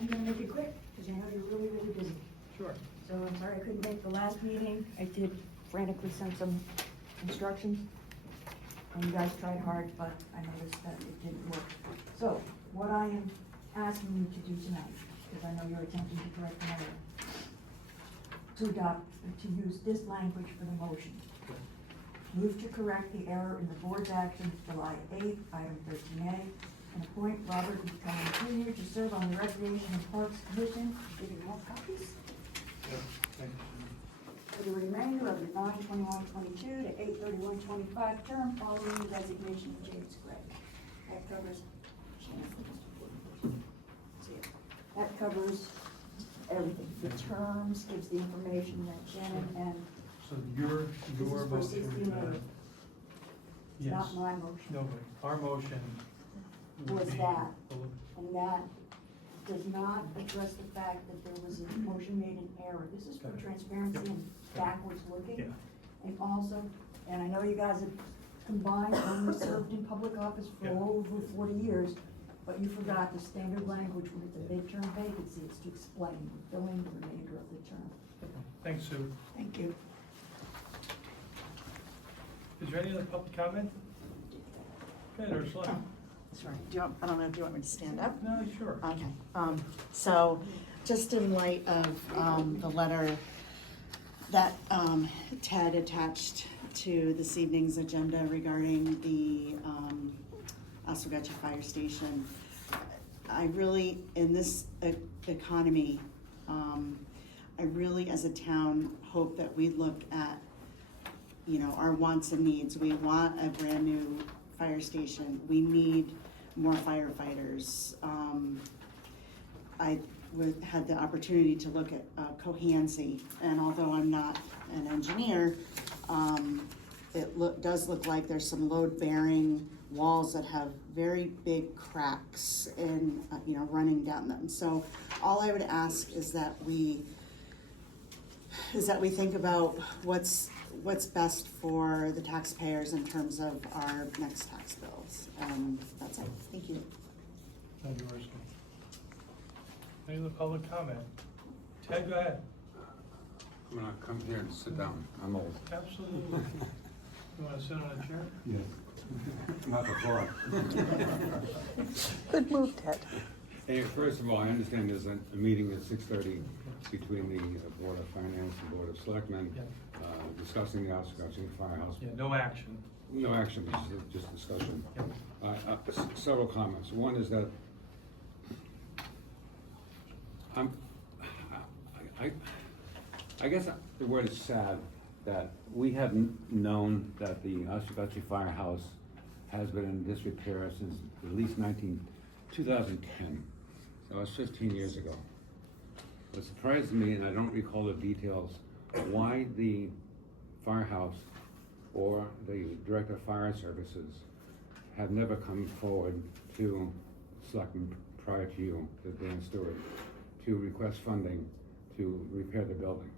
I'm gonna make it quick, because I know you're really, really busy. Sure. So I'm sorry I couldn't make the last meeting. I did frantically send some instructions. And you guys tried hard, but I noticed that it didn't work. So what I am asking you to do tonight, because I know you're attempting to correct an error, to use this language for the motion. Move to correct the error in the board's actions July 8th, item 13A, and appoint Robert E. Cullen Jr. to serve on the Recreation and Parks Commission. Give you more copies? Thank For the remainder of the 9/21/22 to 8/31/25 term following the resignation of James Gray. That covers, that covers everything. The terms, gives the information that Shannon and So your this is for motion. 16A. It's Yes. not my motion. No, but our motion would Was be. that. And that does not address the fact that there was a motion made in error. This is for Okay. transparency Yep. and backwards looking. Yeah. And also, and I know you guys have combined, only served in public office for Yeah. over 40 years, but you forgot the standard language with the midterm vacancies to explain, filling the remainder of the term. Thanks, Sue. Thank you. Is there any other public comment? Good, Ursula? Sorry, I don't know, do you want me to stand up? No, sure. Okay, so just in light of, the letter that, Ted attached to this evening's agenda regarding the, Oswegatchie Fire Station, I really, in this economy, I really, as a town, hope that we look at, you know, our wants and needs. We want a brand new fire station. We need more firefighters. Had the opportunity to look at Cohansey, and although I'm not an engineer, it does look like there's some load-bearing walls that have very big cracks in, you know, running down them. So all I would ask is that we think about what's best for the taxpayers in terms of our next tax bills. That's it. Thank you. Thank you, Ursula. Any other public comment? Ted, go ahead. I'm gonna come here and sit down. I'm old. Absolutely. You wanna sit on a chair? Yes. Not the floor. Good move, Ted. Hey, first of all, I understand there's a meeting at 6:30 between the Board of Finance and Board of Selectmen, Yeah. discussing the Oswegatchie Firehouse. Yeah, no action. No action, just discussion. Yeah. Several comments. One is that I guess the word is sad that we have known that the Oswegatchie Firehouse has been in disrepair since at least 2010. So it was 15 years ago. What surprised me, and I don't recall the details, why the firehouse or the Director of Fire Services have never come forward to Selectmen prior to you, to Dan Stewart, to request funding to repair the building.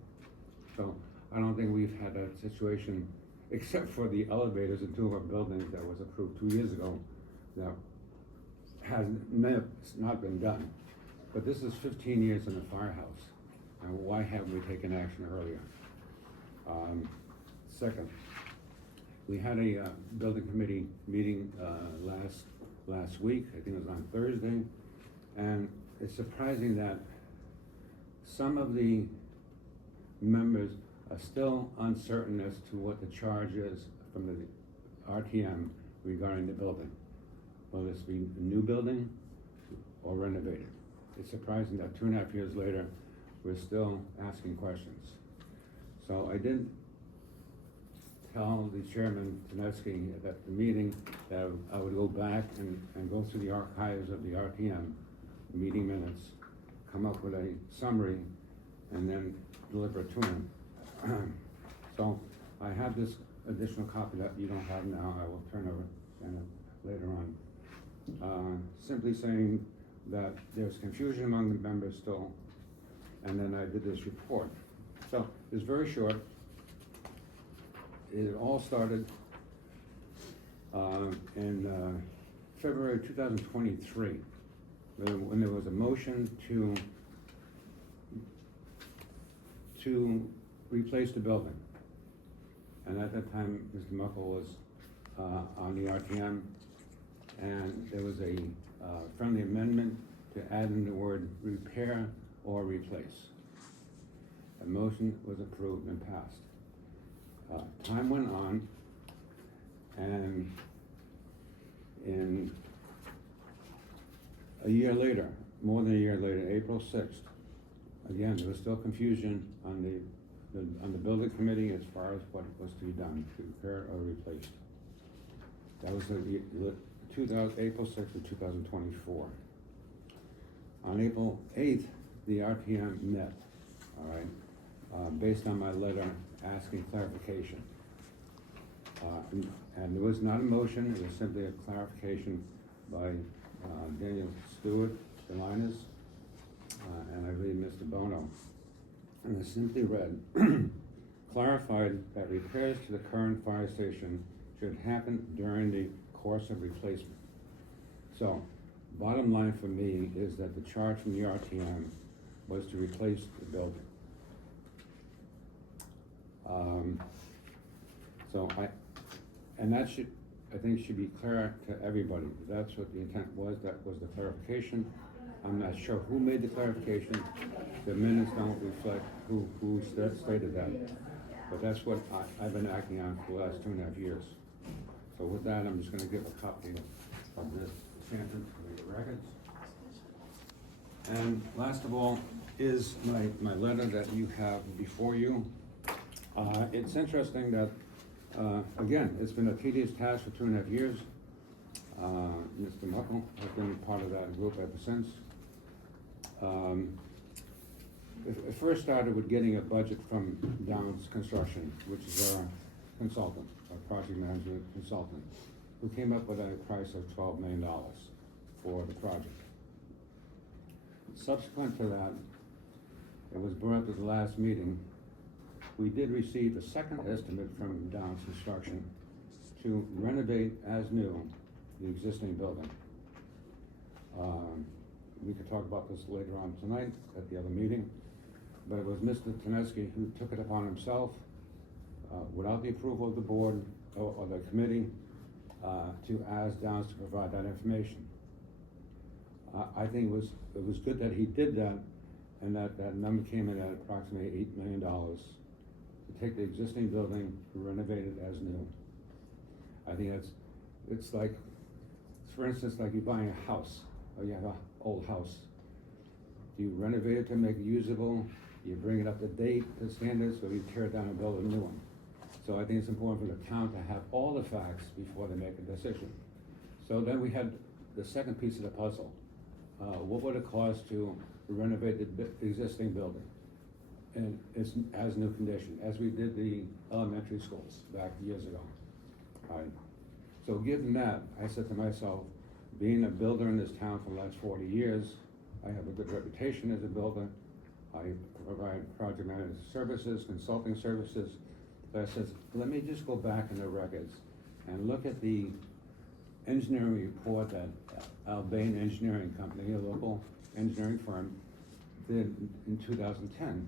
So I don't think we've had that situation, except for the elevators in two of our buildings that was approved 2 years ago, that has not been done. But this is 15 years in the firehouse, and why haven't we taken action earlier? Second, we had a building committee meeting last week. I think it was on Thursday, and it's surprising that some of the members are still uncertain as to what the charge is from the RTM regarding the building, whether it's be a new building or renovated. It's surprising that 2.5 years later, we're still asking questions. So I did tell the chairman, Tedeschi, at the meeting that I would go back and go through the archives of the RTM meeting minutes, come up with a summary, and then deliver it to him. So I have this additional copy that you don't have now. I will turn over and later on. Simply saying that there's confusion among the members still, and then I did this report. So it's very short. It all started in February 2023. when there was a motion to replace the building. And at that time, Mr. Muckle was on the RTM, and there was a friendly amendment to add in the word repair or replace. The motion was approved and passed. Time went on, and in a year later, more than a year later, April 6th, again, there was still confusion on the building committee as far as what was to be done, to repair or replace. That was April 6th of 2024. On April 8th, the RTM met, all right, based on my letter asking clarification. And there was not a motion, it was simply a clarification by Daniel Stewart, Delinas, and I believe Mr. Bono. And it simply read, clarified that repairs to the current fire station should happen during the course of replacement. So, bottom line for me is that the charge from the RTM was to replace the building. And that should, I think, should be clear to everybody. That's what the intent was, that was the clarification. I'm not sure who made the clarification. The minutes don't reflect who stated that. But that's what I've been acting on for the last 2.5 years. So with that, I'm just gonna give a copy of this sentence for the records. And last of all is my letter that you have before you. It's interesting that, again, it's been a tedious task for 2.5 years. Mr. Muckle has been part of that group ever since. It first started with getting a budget from Downs Construction, which is our consultant, our project management consultant, who came up with a price of $12 million for the project. Subsequent to that, it was brought up at the last meeting, we did receive a second estimate from Downs Construction to renovate as new the existing building. We could talk about this later on tonight at the other meeting, but it was Mr. Teneski who took it upon himself, without the approval of the board or the committee, to ask Downs to provide that information. I think it was good that he did that, and that number came in at approximately $8 million to take the existing building, renovate it as new. I think it's like, for instance, like you're buying a house, or you have an old house. You renovate it to make it usable, you bring it up to date, to standards, or you tear it down and build a new one. So I think it's important for the town to have all the facts before they make a decision. So then we had the second piece of the puzzle. What would it cost to renovate the existing building? And it's as new condition, as we did the elementary schools back years ago. So given that, I said to myself, being a builder in this town for the last 40 years, I have a good reputation as a builder. I provide project management services, consulting services. But I said, let me just go back in the records and look at the engineering report that Albane Engineering Company, a local engineering firm, did in 2010,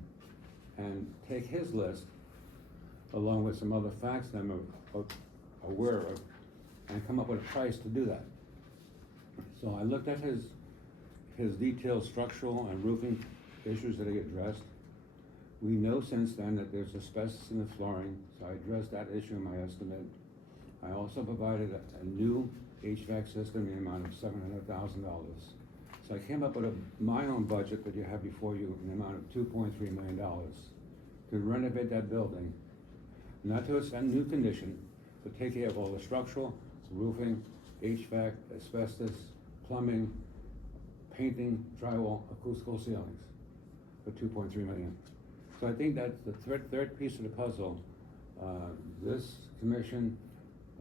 and take his list, along with some other facts that I'm aware of, and come up with a price to do that. So I looked at his detailed structural and roofing issues that he addressed. We know since then that there's asbestos in the flooring, so I addressed that issue in my estimate. I also provided a new HVAC system in the amount of $700,000. So I came up with my own budget that you have before you in the amount of $2.3 million to renovate that building, not to a new condition, but take care of all the structural, roofing, HVAC, asbestos, plumbing, painting, drywall, acoustical ceilings for $2.3 million. So I think that's the third piece of the puzzle. This commission,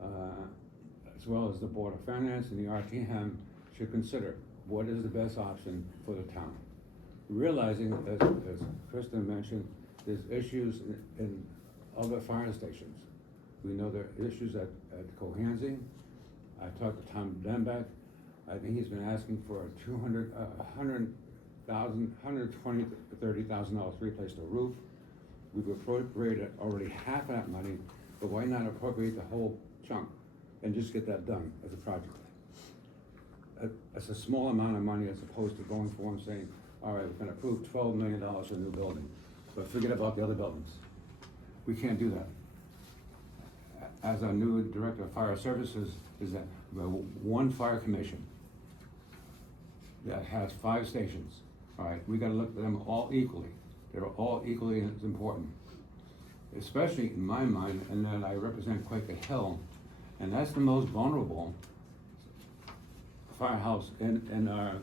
as well as the Board of Finance and the RTM, should consider what is the best option for the town. Realizing, as Kristen mentioned, there's issues in other fire stations. We know there are issues at Cohansing. I talked to Tom Denbeck. I think he's been asking for $130,000 to replace the roof. We've appropriated already half of that money, but why not appropriate the whole chunk and just get that done as a project? It's a small amount of money as opposed to going for and saying, all right, we're gonna approve $12 million for a new building, but forget about the other buildings. We can't do that. As our new director of fire services, is that we have one fire commission that has 5 stations. All right, we gotta look at them all equally. They're all equally as important. Especially in my mind, and that I represent Quaker Hill, and that's the most vulnerable firehouse in our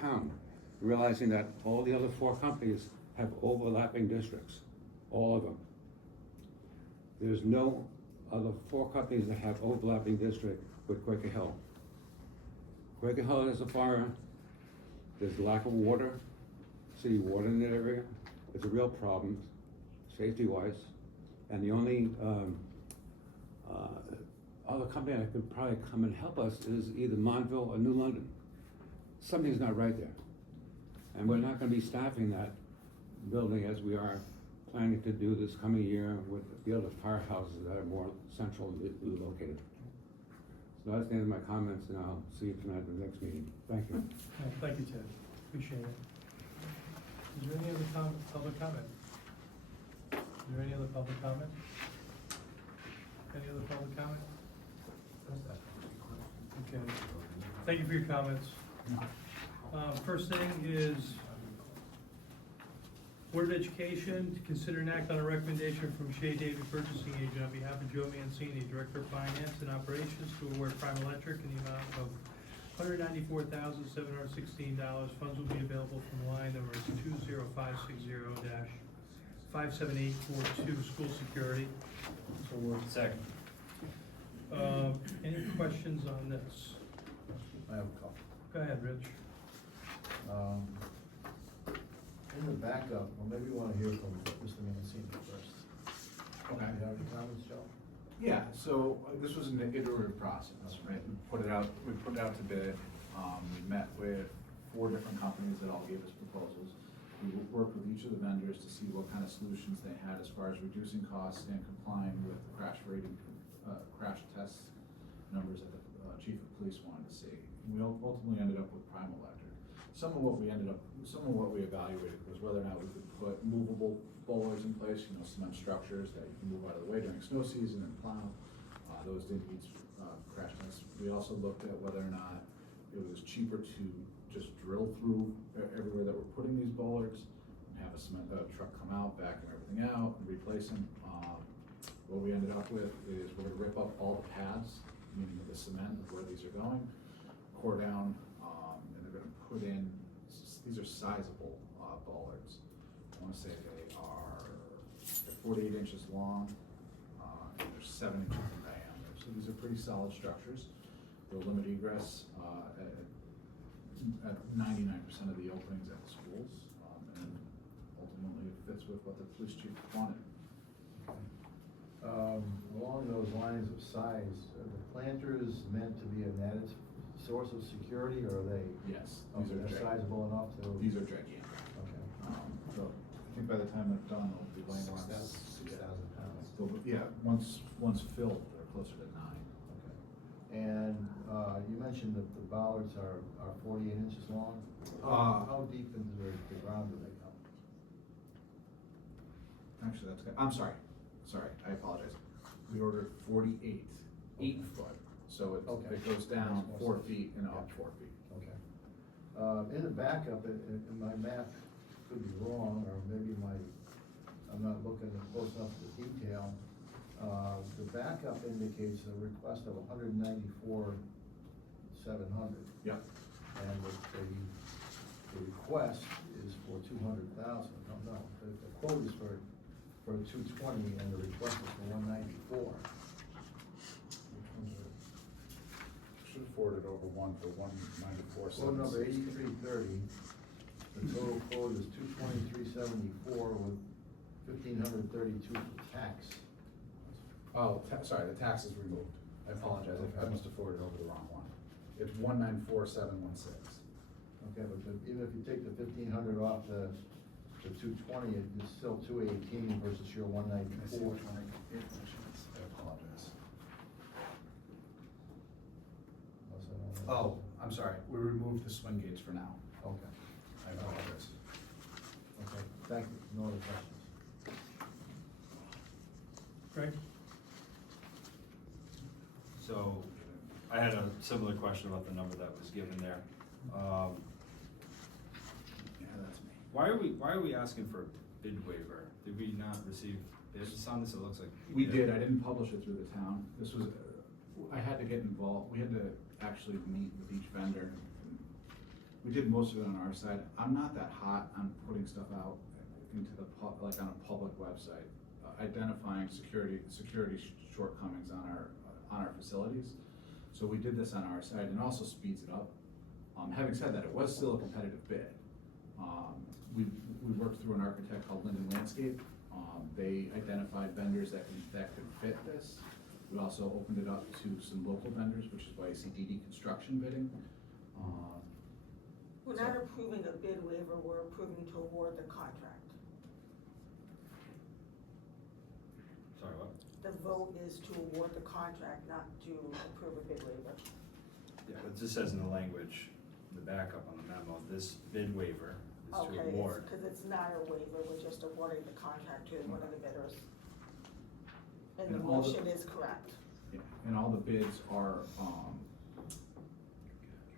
town. Realizing that all the other 4 companies have overlapping districts, all of them. There's no other 4 companies that have overlapping district with Quaker Hill. Quaker Hill has a fire, there's lack of water, city water in the area, it's a real problem, safety-wise. And the only other company that could probably come and help us is either Montville or New London. Something's not right there. And we're not gonna be staffing that building as we are planning to do this coming year with the other firehouses that are more centrally located. So that's the end of my comments, and I'll see you tonight at the next meeting. Thank you. Thank you, Ted, appreciate it. Is there any other public comment? Is there any other public comment? Any other public comment? Okay, thank you for your comments. First thing is Board of Education to consider an act on a recommendation from Shea Davy Purchasing Agent on behalf of Joe Mancini, Director of Finance and Operations, to award Prime Electric in the amount of $194,716. Funds will be available from line numbers 20560-57842, school security. So moved. Second. Any questions on this? I have a couple. Go ahead, Rich. In the backup, well, maybe you wanna hear from Mr. Mancini first. Okay. You have any comments, Joe? Yeah, so this was an iterative process, right? We put it out to bid. We met with 4 different companies that all gave us proposals. We worked with each of the vendors to see what kind of solutions they had as far as reducing costs and complying with the crash rating, crash test numbers that the chief of police wanted to see. And we ultimately ended up with Prime Electric. Some of what we evaluated was whether or not we could put movable bollards in place, cement structures that you can move out of the way during snow season and plow. Those didn't meet crash tests. We also looked at whether or not it was cheaper to just drill through everywhere that we're putting these bollards and have a cement truck come out, vacuum everything out, and replace them. What we ended up with is we're gonna rip up all the pads, meaning the cement of where these are going, core down, and they're gonna put in, these are sizable bollards. I wanna say they're 48 inches long, and they're 7 inches in diameter. So these are pretty solid structures. They'll limit egress at 99% of the openings at the schools, and ultimately it fits with what the police chief wanted. Along those lines of size, are the planters meant to be an added source of security, or are they? Yes, Okay, they're sizable enough to? These are gigantic. Okay. So I think by the time they're done, they'll be weighing around 6,000 pounds. Yeah, once filled, they're closer to 9. Okay. And, you mentioned that the bollards are 48 inches long? How deep into the ground do they come? Actually, that's good. I'm sorry, I apologize. We ordered 48, 8-foot, so Okay. it goes down Makes more 4 sense. feet and up Yeah. 4 feet. Okay. In the backup, and my math could be wrong, or maybe I'm not looking close enough at the detail. The backup indicates a request of 194,700. Yep. And the request is for 200,000. No, the quote is for 220, and the request is for 194. Should have forwarded over one for 194. Quote number 8330, the total quote is 22374 with 1,532 for tax. Oh, sorry, the tax is removed. I apologize, I must have forwarded over the wrong one. It's 194716. Okay, but even if you take the 1,500 off the 220, it's still 218 versus your Can I see 194. which one I apologize. Oh, I'm sorry, we removed the swing gates for now. Okay, I apologize. okay, thank you, no other questions. Greg? So, I had a similar question about the number that was given there. Yeah, that's me. Why are we asking for a bid waiver? Did we not receive bids on this? It looks like. We did, I didn't publish it through the town. This was, I had to get involved, we had to actually meet with each vendor. We did most of it on our side. I'm not that hot on putting stuff out into the like on a public website, identifying security shortcomings on our facilities. So we did this on our side, and it also speeds it up. Having said that, it was still a competitive bid. We worked through an architect called Linden Landscape. They identified vendors that could fit this. We also opened it up to some local vendors, which is why you see DD Construction bidding. We're not approving a bid waiver, we're approving to award the contract. Sorry, what? The vote is to award the contract, not to approve a bid waiver. Yeah, it just says in the language, the backup on the memo, this bid waiver is to Okay, award. because it's not a waiver, we're just awarding the contract to one of the bidders. And the And all the- motion is correct. Yeah, and all the bids are,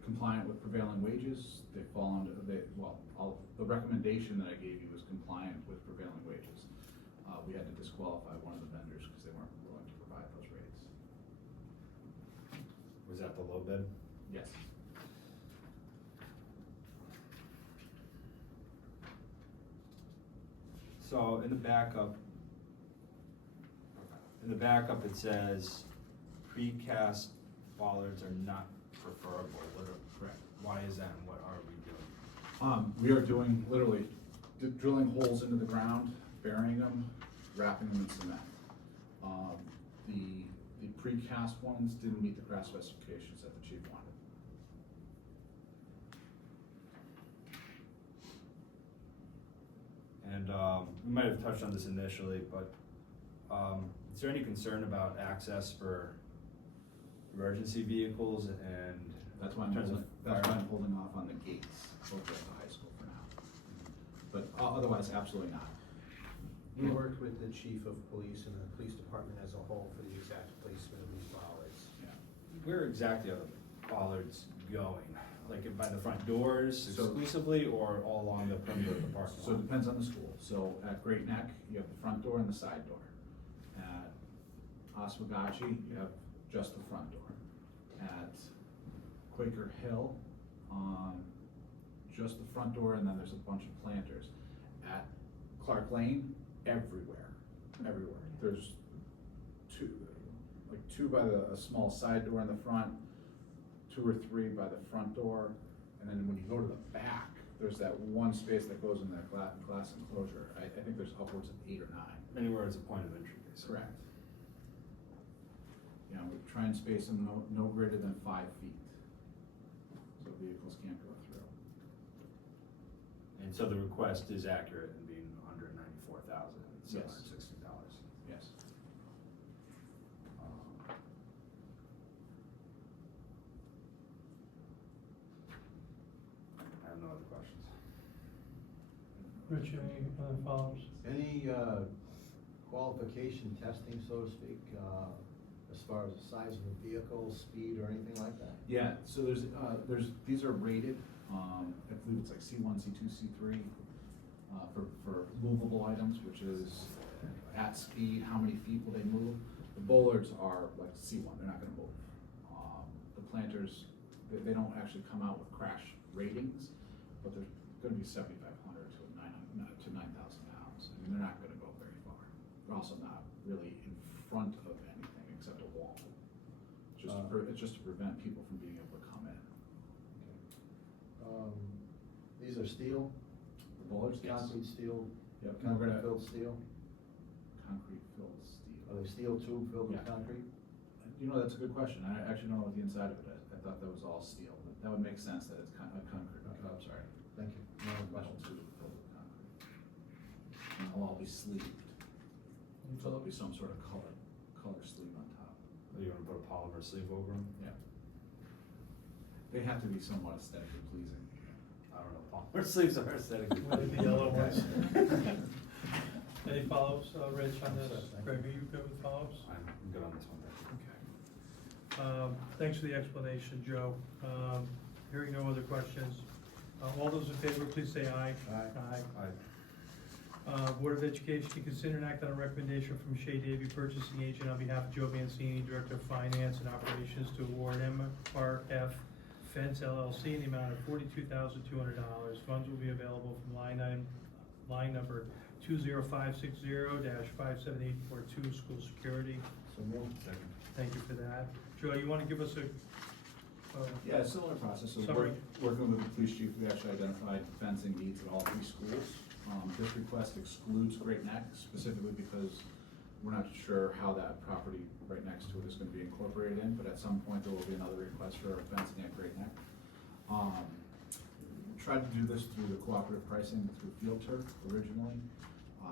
compliant with prevailing wages. They fall under, the recommendation that I gave you was compliant with prevailing wages. We had to disqualify one of the vendors because they weren't willing to provide those rates. Was that the low bid? Yes. So in the backup it says precast bollards are not preferable. Correct. Why is that and what are we doing? We are doing literally drilling holes into the ground, burying them, wrapping them in cement. The precast ones didn't meet the craft specifications that the chief wanted. And we might have touched on this initially, but is there any concern about access for emergency vehicles and That's why in terms of fire? I'm holding off on the gates over at the high school for now. But otherwise, absolutely not. We worked with the chief of police and the police department as a whole for the exact placement of these bollards. Yeah. Where exactly are the bollards going? Like by the front doors So- exclusively or all along the perimeter of the parking So it lot? depends on the school. So at Great Neck, you have the front door and the side door. At Oswegatchie, you have just the front door. At Quaker Hill, just the front door, and then there's a bunch of planters. At Clark Lane, everywhere. There's two by a small side door in the front, 2 or 3 by the front door, and then when you go to the back, there's that one space that goes in that glass enclosure. I think there's upwards of 8 or 9. Anywhere as a point of entry, basically. Correct. You know, we try and space them no greater than 5 feet, so vehicles can't go through. And so the request is accurate in being $194,760. Yes. I have no other questions. Rich, any other follow-ups? Any qualification testing, so to speak, as far as the size of the vehicle, speed, or anything like that? Yeah, so these are rated, I believe it's like C1, C2, C3, for movable items, which is at speed, how many feet will they move? The bollards are like C1, they're not gonna move. The planters, they don't actually come out with crash ratings, but they're gonna be 7,500 to 9,000 pounds. I mean, they're not gonna go very far. They're also not really in front of anything except a wall. It's just to prevent people from being able to come in. These are steel, The bollards, yes. concrete steel, Yep, we're concrete gonna, filled steel? concrete filled steel. Are they steel tube filled with Yeah. concrete? You know, that's a good question. I actually don't know what the inside of it is. I thought that was all steel. That would make sense that it's kind of concrete, I'm sorry, Thank you. No other metal questions? tube filled with concrete. And they'll all be sleeved, so there'll be some sort of color sleeve on top. Are you gonna put a polymer sleeve over them? Yeah. They have to be somewhat aesthetically pleasing. I don't know, polymer sleeves are aesthetically. One of the yellow ones. Okay. Any follow-ups, Rich, on this? I'm set, thank Greg, you. are you good with follow-ups? I'm good on this one. Okay. Thanks for the explanation, Joe. Hearing no other questions, all those in favor, please say aye. Aye. Aye. Board of Education to consider and act on a recommendation from Shea Davy, purchasing agent on behalf of Joe Mancini, Director of Finance and Operations, to award MRF Fence LLC in the amount of $42,200. Funds will be available from line number 20560-57842, school security. So moved. Second. Thank you for that. Joe, you want to give us a? Yeah, similar process, so Summary. working with the police chief, we actually identified fencing needs at all 3 schools. This request excludes Great Neck specifically because we're not sure how that property right next to it is gonna be incorporated in, but at some point there will be another request for fencing at Great Neck. Tried to do this through the cooperative pricing through Field Turf originally.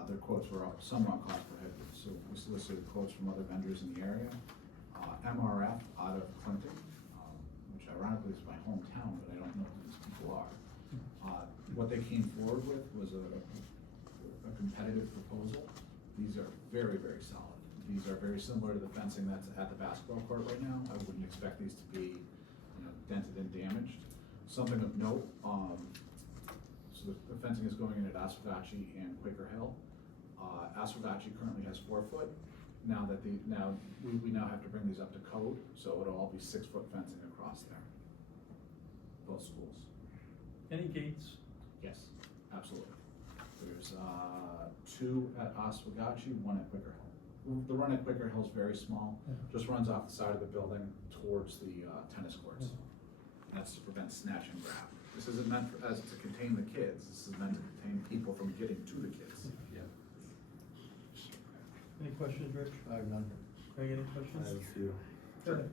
Their quotes were somewhat cost prohibitive, so we solicited quotes from other vendors in the area. MRF out of Clinton, which ironically is my hometown, but I don't know who these people are. What they came forward with was a competitive proposal. These are very, very solid. These are very similar to the fencing that's at the basketball court right now. I wouldn't expect these to be, dented and damaged. Something of note, so the fencing is going in at Oswegatchie and Quaker Hill. Oswegatchie currently has 4 foot. We now have to bring these up to code, so it'll all be 6 foot fencing across there. Both schools. Any gates? Yes, absolutely. There's 2 at Oswegatchie, 1 at Quaker Hill. The run at Quaker Hill is very small, just runs off the side of the building towards the tennis courts. And that's to prevent snatch and grab. This isn't meant as to contain the kids, this is meant to contain people from getting to the kids. Yeah. Any questions, Rich? I have none. Greg, any I questions? have a few. Go ahead.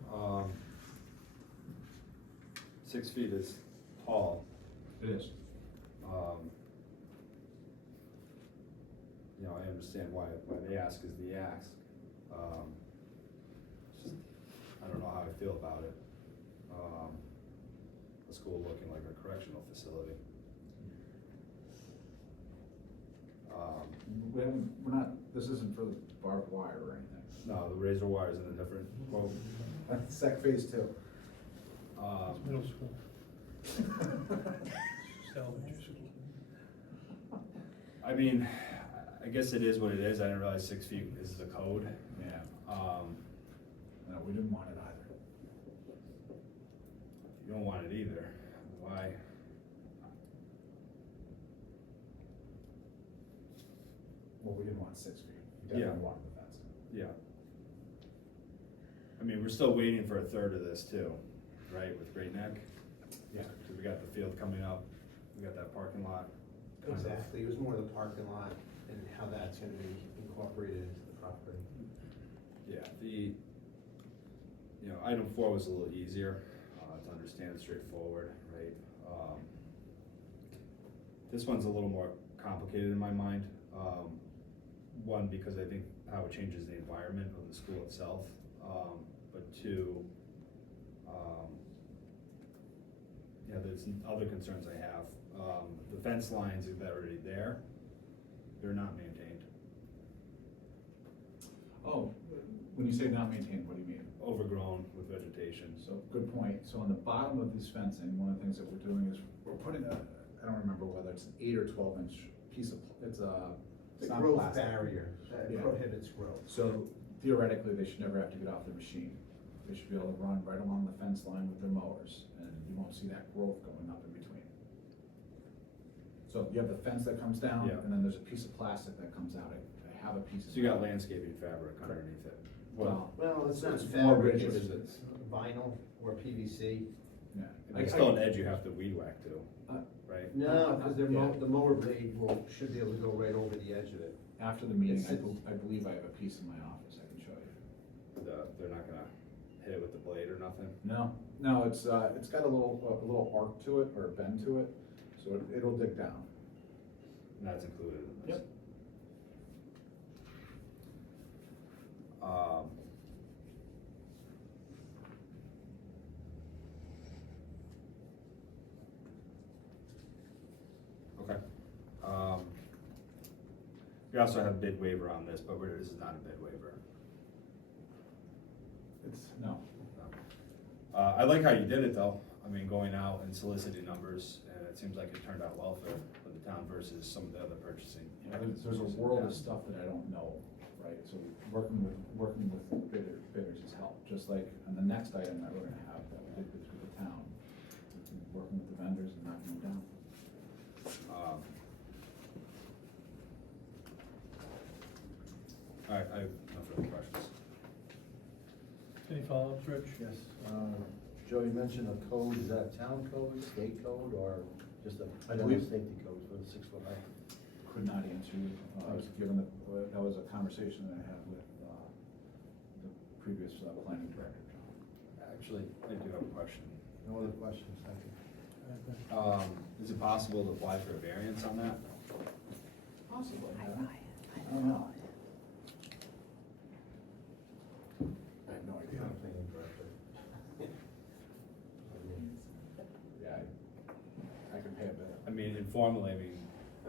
6 feet is tall. It is. I understand why the ask is the ask. Just, I don't know how I feel about it. The school looking like a correctional facility. This isn't for the barbed wire or anything. No, the razor wire is in a different quote. That's Sec Phase 2. It's middle school. Elementary school. I mean, I guess it is what it is. I didn't realize 6 feet is the code. Yeah. No, we didn't want it either. You don't want it either. Why? Well, we didn't want 6 feet. We Yeah. definitely wanted the fencing. Yeah. I mean, we're still waiting for a third of this too, right, with Great Neck? Yeah. Because we got the field coming up, we got that parking lot. kind of. Exactly, it was more the parking lot and how that's gonna be incorporated into the property. Yeah, item 4 was a little easier, to understand, straightforward, right? This one's a little more complicated in my mind. One, because I think how it changes the environment of the school itself, but 2, there's some other concerns I have. The fence lines that are already there, they're not maintained. Oh, when you say not maintained, what do you mean? Overgrown with vegetation. So, good point. So on the bottom of this fencing, one of the things that we're doing is we're putting I don't remember whether it's an 8 or 12-inch piece of, it's The not growth plastic. barrier that Yeah. prohibits growth. So theoretically, they should never have to get off their machine. They should be able to run right along the fence line with their mowers, and you won't see that growth going up in between. So you have the fence that comes down, Yeah. and then there's a piece of plastic that comes out. I have a piece of. So you got landscaping fabric underneath it. Well, Well, it's not It's more fabric, rigid. it's vinyl or PVC. yeah. It's still an edge you have to weed whack to, right? No, because Yeah. the mower blade should be able to go right over the edge of it. After the meeting, It's- I believe I have a piece in my office I can show you. They're not gonna hit it with the blade or nothing? No, it's got a little arc to it, or a bend to it, so it'll dig down. And that's included in this? Yep. Okay. We also have bid waiver on this, but this is not a bid waiver. No. I like how you did it though. I mean, going out and soliciting numbers, and it seems like it turned out well for the town versus some of the other purchasing. There's a world of stuff that I don't know, right? So working with bidders has helped, just like on the next item that we're gonna have that we did with the town. Working with the vendors and knocking them down. All right, I have no further questions. Any follow-ups, Rich? Yes, Joe, you mentioned a code, is that a town code, state code, or just a general safety code for the 6 foot height? Could not answer you. I was given, that was a conversation that I had with the previous planning director, John. Actually, I do have a question. No other questions, thank you. Is it possible to apply for a variance on that? Possibly. I don't know. I have no idea. Planning director. Yeah, I can pay a bit. I mean, informally, I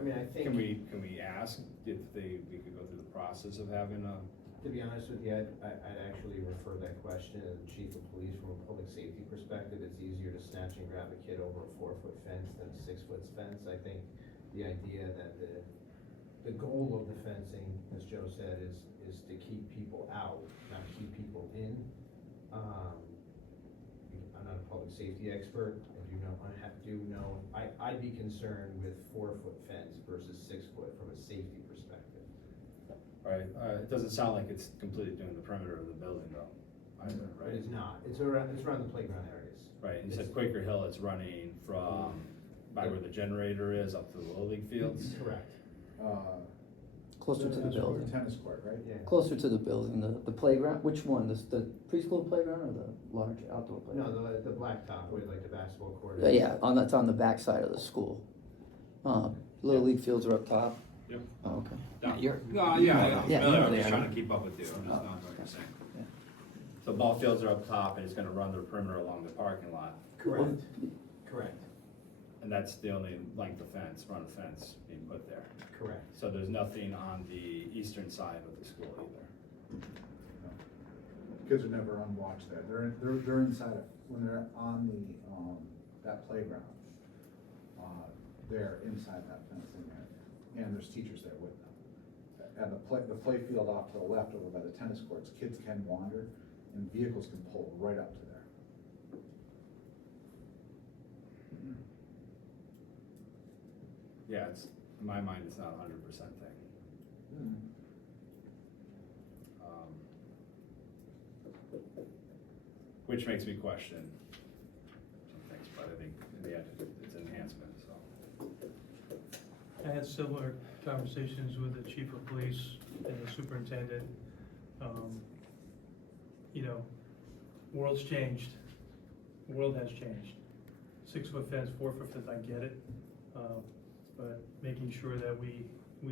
mean, I think, can we ask if we could go through the process of having a, to be honest with you, I'd actually refer that question to the chief of police from a public safety perspective. It's easier to snatch and grab a kid over a 4-foot fence than a 6-foot fence. I think the idea that the goal of the fencing, as Joe said, is to keep people out, not keep people in. I'm not a public safety expert. I'd be concerned with 4-foot fence versus 6-foot from a safety perspective. right? It doesn't sound like it's completely doing the perimeter of the building though, either, right? It is not. It's around the playground areas. Right, you said Quaker Hill, it's running from by where the generator is up to the Little League fields? Correct. Closer to the building. Tennis court, right? Yeah. Closer to the building, the playground, which one, the preschool playground or the large outdoor No, playground? the blacktop with like the basketball court. Yeah, that's on the back side of the school. Little league fields are up top. Yep. Oh, okay. Down. You're- Yeah, I'm Yeah, familiar, I'm yeah. just trying to keep up with you, I'm just not what you're saying. Yeah. So ball fields are up top and it's gonna run the perimeter along the parking lot, Correct. Correct. and that's the only length of fence, run of fence being put there. Correct. So there's nothing on the eastern side of the school either. Kids are never unwatched there. They're inside of, when they're on the, that playground, they're inside that fencing area. And there's teachers there with them. And the play field off to the left over by the tennis courts, kids can wander and vehicles can pull right up to there. Yeah, it's, in my mind, it's not a 100% thing. Which makes me question some things, but I think in the end, it's an enhancement, so. I had similar conversations with the chief of police and the superintendent. You know, world's changed, the world has changed. 6-foot fence, 4-foot fence, I get it. But making sure that we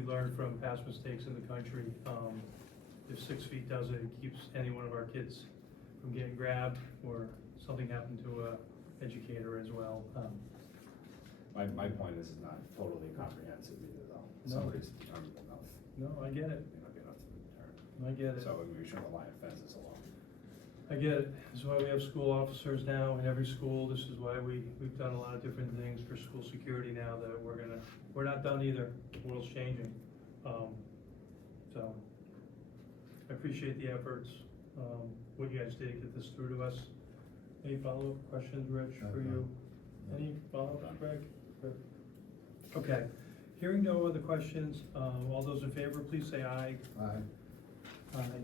learn from past mistakes in the country. If 6 feet does it, it keeps any one of our kids from getting grabbed or something happened to a educator as well. My point is not totally comprehensive either, though. No. Somebody's determined enough, No, I get it, may not be enough to determine. I get it. So we shouldn't rely on fences alone. I get it. This is why we have school officers now in every school. This is why we've done a lot of different things for school security now that we're not done either. The world's changing. So I appreciate the efforts, what you guys did to get this through to us. Any follow-up questions, Rich, for you? Any follow-ups, Greg? Good. Okay. Hearing no other questions, all those in favor, please say aye. Aye. Aye.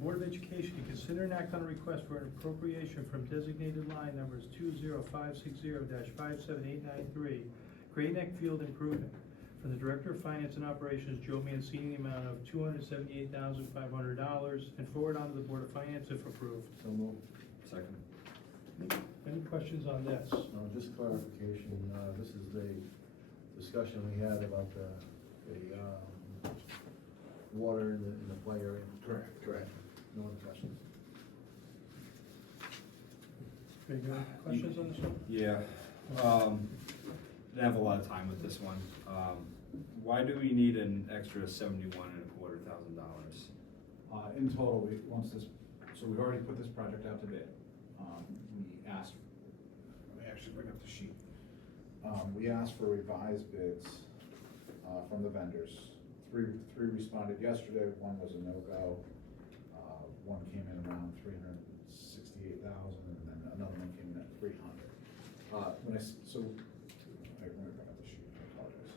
Board of Education, to consider an act on a request for an appropriation from designated line numbers 20560-57893, Gray Neck Field Improvement, from the Director of Finance and Operations, Joe Mancini, the amount of $278,500, and forward on to the Board of Finance if approved. So moved. Second. Any questions on this? Just clarification, this is the discussion we had about the water in the play area. Correct. No other questions? Any questions on this one? Yeah, didn't have a lot of time with this one. Why do we need an extra $71,250,000? In total, we've already put this project out to bid. We asked, let me actually bring up the sheet. We asked for revised bids, from the vendors. Three responded yesterday, one was a no-go. One came in around $368,000, and then another one came in at $300,000. Let me bring up the sheet, I apologize.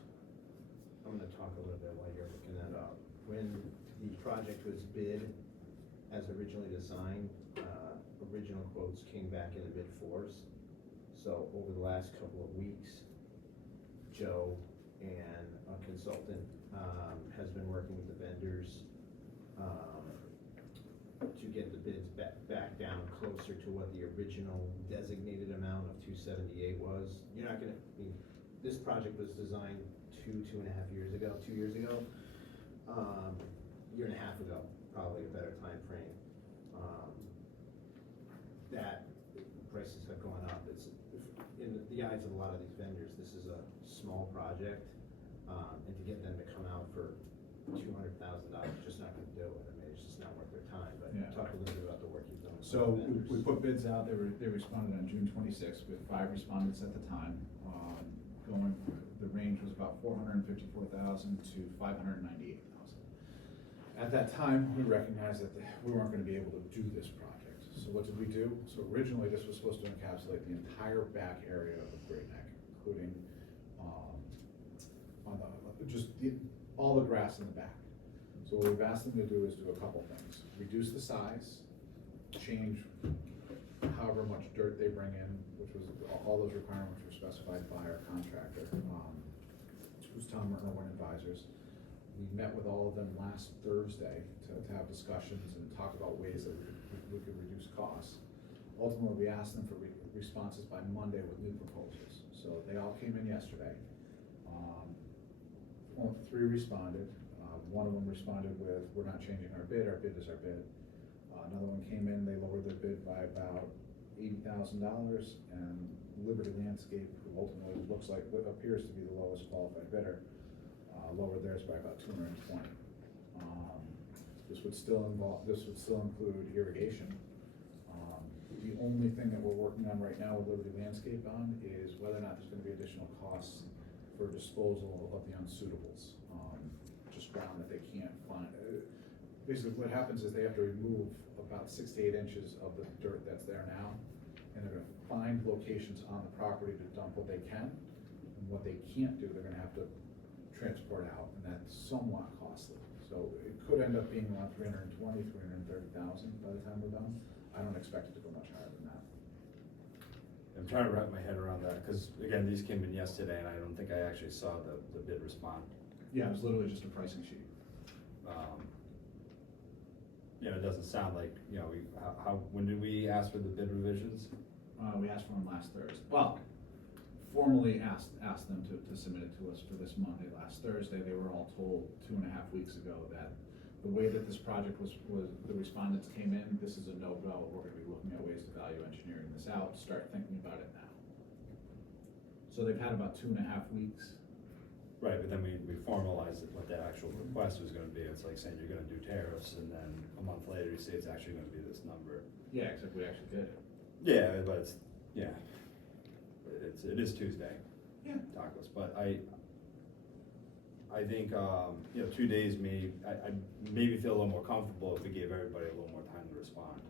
I'm gonna talk a little bit while you're looking that up. When the project was bid, as originally designed, original quotes came back in the mid-4s. So over the last couple of weeks, Joe and a consultant, has been working with the vendors, to get the bids back down closer to what the original designated amount of 278 was. You're not gonna, this project was designed 2.5 years ago, 2 years ago. Year and a half ago, probably a better time frame. That prices have gone up. It's, in the eyes of a lot of these vendors, this is a small project, and to get them to come out for $200,000, just not gonna do it. I mean, it's just not worth their time, but Yeah. talk a little bit about the work you've done with So the vendors. we put bids out, they responded on June 26th, with 5 respondents at the time. The range was about $454,000 to $598,000. At that time, we recognized that we weren't gonna be able to do this project. So what did we do? So originally, this was supposed to encapsulate the entire back area of Great Neck, including, all the grass in the back. So what we've asked them to do is do a couple things. Reduce the size, change however much dirt they bring in, which was, all those requirements were specified by our contractor, who's Tom Irwin Advisors. We met with all of them last Thursday to have discussions and talk about ways that we could reduce costs. Ultimately, we asked them for responses by Monday with new proposals. So they all came in yesterday. 3 responded. One of them responded with, we're not changing our bid is our bid. Another one came in, they lowered their bid by about $80,000, and Liberty Landscape, who ultimately appears to be the lowest qualified bidder, lowered theirs by about $220,000. This would still include irrigation. The only thing that we're working on right now with Liberty Landscape is whether or not there's gonna be additional costs for disposal of the unsuitables. Just ground that they can't find. Basically, what happens is they have to remove about 6 to 8 inches of the dirt that's there now, and they're gonna find locations on the property to dump what they can, and what they can't do, they're gonna have to transport out, and that's somewhat costly. So it could end up being around $320,000, $330,000 by the time we're done. I don't expect it to go much higher than that. I'm trying to wrap my head around that, because again, these came in yesterday, and I don't think I actually saw the bid respond. Yeah, it was literally just a pricing sheet. It doesn't sound like, when did we ask for the bid revisions? We asked for them last Thursday. Well, formally asked them to submit it to us for this Monday. Last Thursday, they were all told 2.5 weeks ago that the way that this project was the respondents came in, this is a no-go. We're gonna be looking at ways to value engineering this out, start thinking about it now. So they've had about 2.5 weeks. Right, but then we formalized what that actual request was gonna be. It's like saying you're gonna do tariffs, and then a month later you say it's actually gonna be this number. Yeah, except we actually did it. Yeah, but it is Tuesday. Yeah. Talkless, but I think, 2 days I maybe feel a little more comfortable if we gave everybody a little more time to respond.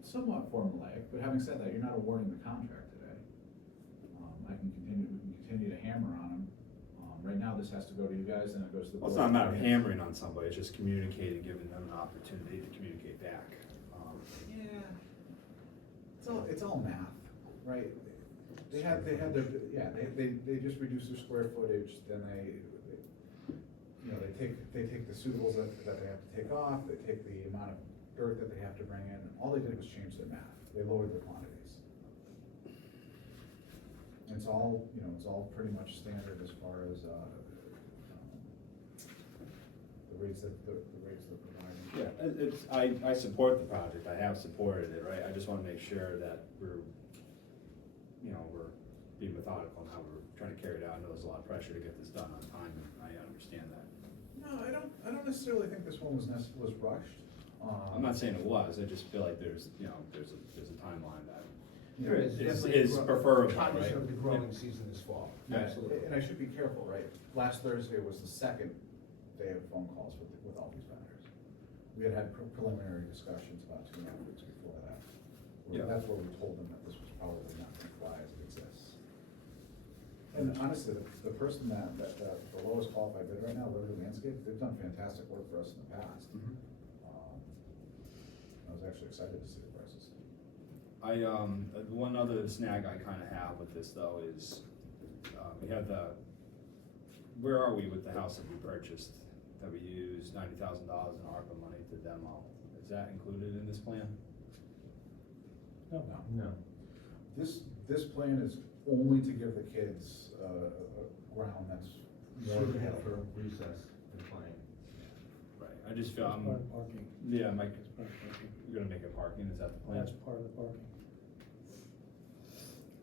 It's somewhat formulaic, but having said that, you're not awarding the contract today. We can continue to hammer on them. Right now, this has to go to you guys, then it goes to the Well, board. it's not a matter of hammering on somebody, it's just communicating, giving them an opportunity to communicate back. Yeah. It's all math, right? They had their, yeah, they just reduced their square footage, then you know, they take the suitables that they have to take off, they take the amount of dirt that they have to bring in, all they did was change their math, they lowered their quantities. It's all, you know, it's all pretty much standard as far as, the rates that they're providing. Yeah, I support the project, I have supported it, right? I just wanna make sure that we're being methodical in how we're trying to carry it out. I know there's a lot of pressure to get this done on time, and I understand that. No, I don't necessarily think this one was rushed. I'm not saying it was, I just feel like there's a timeline that There is is definitely preferable, cognizant right? of the growing season this fall. Absolutely. And I should be careful, right? Last Thursday was the second day of phone calls with all these vendors. We had preliminary discussions about 2.5 weeks before that. Yeah. That's where we told them that this was probably not going to fly as it exists. And honestly, the person that the lowest qualified bidder right now, Liberty Landscape, they've done fantastic work for us in the past. Mhm. I was actually excited to see the prices. One other snag I kinda have with this though is, we have where are we with the house that we purchased, that we used $90,000 in ARPA money to demo? Is that included in this plan? No. No. This plan is only to give the kids a ground that's more Should have available. for recess and playing. Right, I just feel, It's part of parking. yeah, Mike, It's part of parking. you're gonna make it parking, is that the plan? That's part of the parking.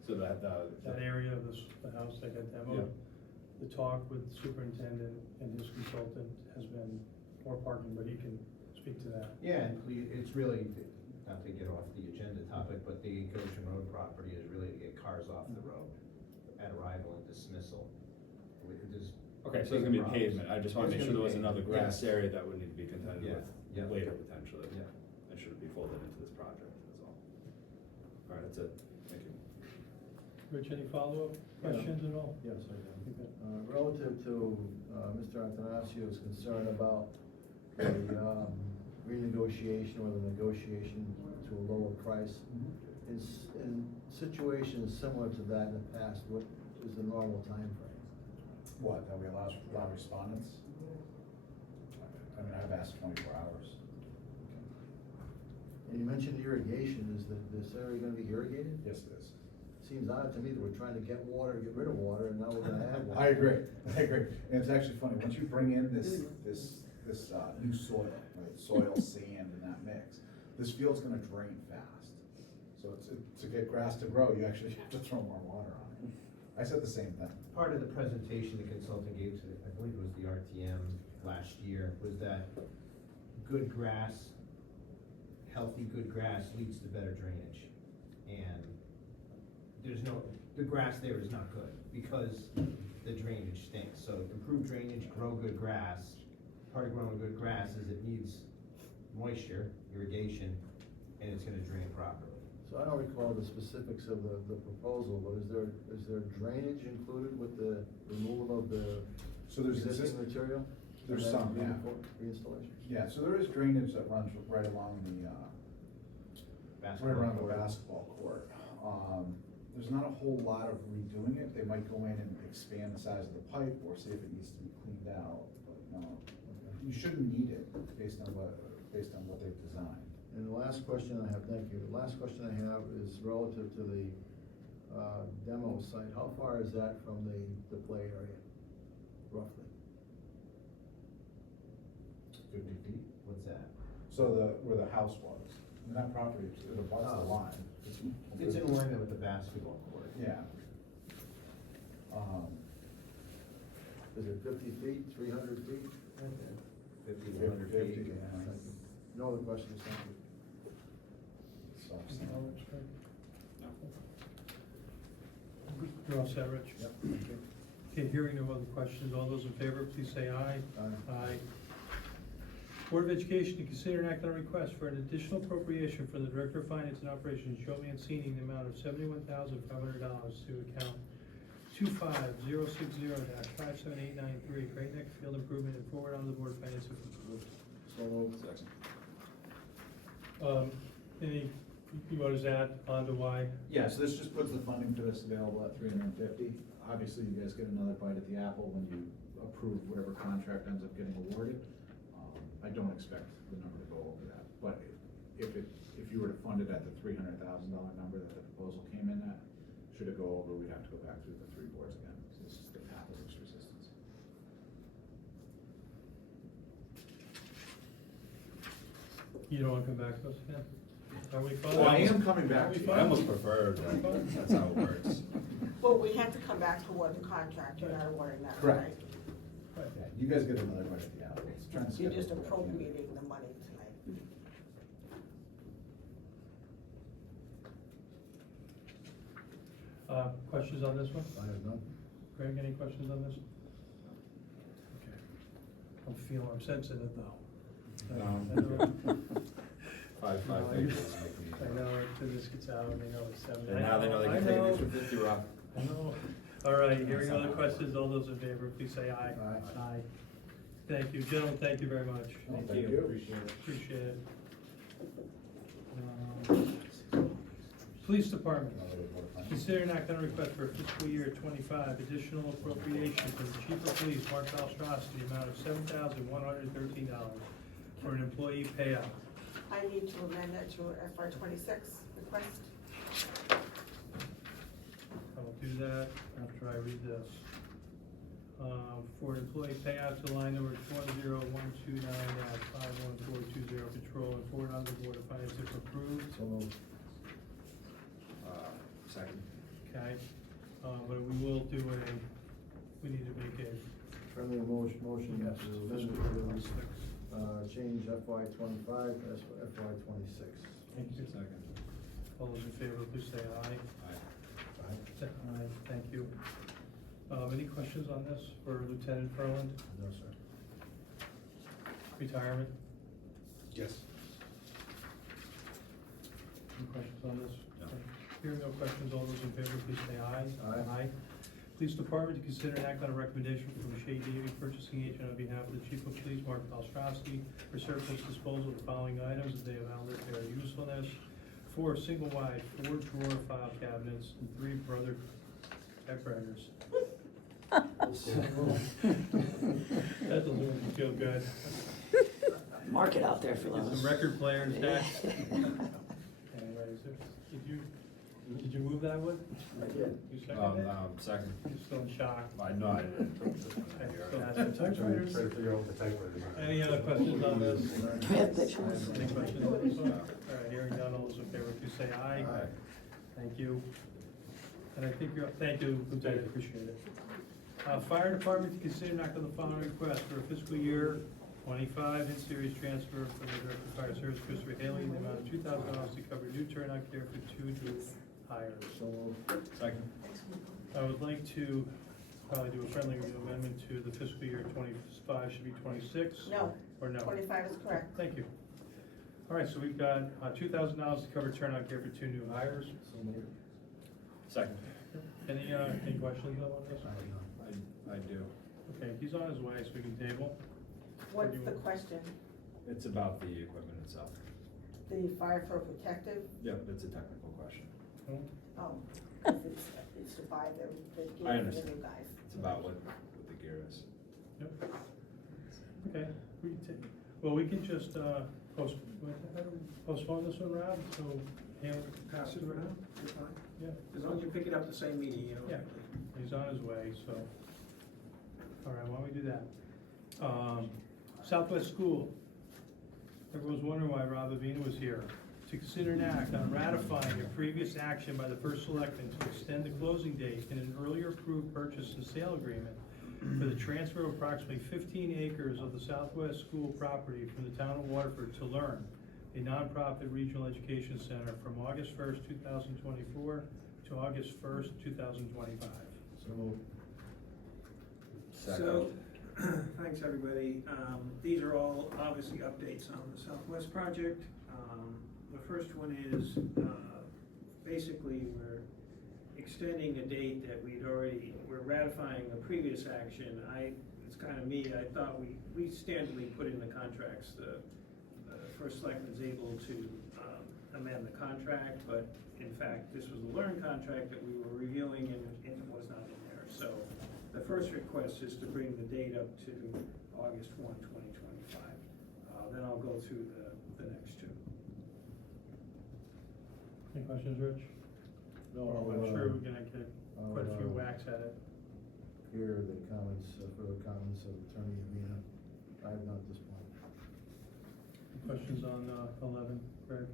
So that, That area of the house that got demoed, the talk with the superintendent and his consultant has been more parking, but he can speak to that. Yeah, and it's really, not to get off the agenda topic, but the Goshen Road property is really to get cars off the road at arrival and dismissal. There's okay, so it's gonna be big pavement, I just wanna It's make sure gonna there was be another pavement. grass Yes. area that would need to be contended Yeah, with yeah. later potentially. Yeah. That shouldn't be folded into this project, that's all. Alright, that's it, thank you. Rich, any follow-up questions at all? Yes, I do. Okay. Relative to Mr. Atanasio's concern about the renegotiation or the negotiation to a lower price, in situations similar to that in the past, what is the normal timeframe? What, that we allow respondents? I mean, I've asked 24 hours. And you mentioned irrigation, is this area gonna be irrigated? Yes, it is. Seems odd to me that we're trying to get water, get rid of water, and now we're gonna add water. I agree. And it's actually funny, once you bring in this new soil, right, soil, sand, and that mix, this field's gonna drain fast. So to get grass to grow, you actually have to throw more water on it. I said the same thing. Part of the presentation the consultant gave to, I believe it was the RTM last year, was that good grass, healthy good grass leads to better drainage. And the grass there is not good because the drainage stinks. So improve drainage, grow good grass. Part of growing good grass is it needs moisture, irrigation, and it's gonna drain properly. So I don't recall the specifics of the proposal, but is there drainage included with the removal of the So there's existing material? there's And then some, yeah. Reinstallation? Yeah, so there is drainage that runs right along the, right around the basketball court. There's not a whole lot of redoing it. They might go in and expand the size of the pipe or see if it needs to be cleaned out, but no. You shouldn't need it based on what they've designed. And the last question I have, thank you, the last question I have is relative to the demo site. How far is that from the play area, roughly? 50 feet. What's that? So where the house was, and that property, it abuts the line. It's in alignment with the basketball court. Yeah. Is it 50 feet, 300 feet? 50 to 100 feet. 50, yeah. Thank you. No other questions, thank you. So, You're all set, Rich? Yep, thank you. Okay, hearing no other questions, all those in favor, please say aye. Aye. Aye. Board of Education to consider an act on a request for an additional appropriation for the Director of Finance and Operations, Joe Mancini, in the amount of $71,500 to account 25060-57893, Great Neck Field Improvement, and forward on the Board of Finance. So moved. Second. Any You want to add on to why? Yeah, so this just puts the funding for this available at $350. Obviously, you guys get another bite at the apple when you approve whatever contract ends up getting awarded. I don't expect the number to go over that, but if you were to fund it at the $300,000 number that the proposal came in at, should it go over, we'd have to go back through the three boards again. So this is the path of least resistance. You don't want to come back to us again? Are we fine? Well, I am coming back to you. I almost prefer that, that's how it works. Well, we have to come back to award the contract, you're not awarding that, right? Correct. Yeah, you guys get another bite at the apple. It's trying to You're schedule just it. appropriating the money tonight. Questions on this one? I have none. Greg, any questions on this? Okay. I'm sensitive though. Five No, pages I make me. know, until this gets out, they know it's 7. And now they know they can take this for 50, Rob. I know. All right, hearing other questions, all those in favor, please say aye. Aye. Aye. Thank you, gentlemen, thank you very much. Thank you. Appreciate it. Appreciate it. Police Department, consider an act on a request for fiscal year 25 additional appropriation for the Chief of Police, Mark Valstrosky, the amount of $7,113 for an employee payout. I need to amend that to FY 26 request. I will do that after I read this. For an employee payout to line number 10129-51420 Patrol and forward on the Board of Finance if approved. So moved. Second. Okay, but we will do we need to make a. Friendly motion Yes, to fiscal amend year 26. change FY 25 to FY 26. Thank you. Second. All those in favor, please say aye. Aye. Aye, thank you. Any questions on this for Lieutenant Ferland? No, sir. Retirement? Yes. Any questions on this? No. Hearing no questions, all those in favor, please say aye. Aye. Police Department to consider an act on a recommendation from Shea Davy, purchasing agent on behalf of the Chief of Police, Mark Valstrosky, for surplus disposal of the following items as they have outlived their usefulness. 4 single-wide 4-drawer file cabinets and 3 brother typewriters. That doesn't feel good. Mark it out there for Get those. some record players next. Anyways, did you move that one? I did. You seconded it? Second. You're still in shock. I know I did. Still has some typewriters. Try to figure out what the typewriters are. Any other questions on this? Do we have pictures? Any questions on this one? All right, hearing none, all those in favor, please say aye. Aye. Thank you. And I think thank you, Lieutenant, appreciate it. Fire Department to consider an act on the following request for fiscal year 25 in series transfer from the Director of Fire Service, Christopher Haley, in the amount of $2,000 to cover new turnout care for 2 new hires. So moved. Second. I would like to probably do a friendly amendment to the fiscal year 25, should be 26? No. Or no? 25 is correct. Thank you. All right, so we've got $2,000 to cover turnout care for 2 new hires. So moved. Second. Any questions on this? I do. Okay, he's on his way, so we can table. What's the question? It's about the equipment itself. The fire for protective? Yep, it's a technical question. Oh, 'cause it's to buy the gear for the understand. new guys. It's about what the gear is. Yep. Okay, we can take, well, we can just postpone this one, Rob, so he'll Pass it around, you're fine. Yeah. As long as you pick it up the same meeting, you know. Yeah. He's on his way, so. All right, why don't we do that? Southwest School. Everyone's wondering why Rob Avina was here. To consider an act on ratifying a previous action by the first selectman to extend the closing date in an earlier approved purchase and sale agreement for the transfer of approximately 15 acres of the Southwest School property from the town of Waterford to Learn, a nonprofit regional education center, from August 1st, 2024 to August 1st, 2025. So moved. So, thanks, everybody. These are all obviously updates on the Southwest project. The first one is, basically, we're extending a date that we're ratifying a previous action. It's kind of me, I thought we standardly put in the contracts, the first selectman is able to amend the contract, but in fact, this was a Learn contract that we were reviewing and it was not in there. So the first request is to bring the date up to August 1, 2025. Then I'll go through the next two. Any questions, Rich? No, I'm sure we're gonna get quite a few whacks at it. Hear the comments, further comments of Attorney Amina. I have not at this point. Questions on 11, Greg?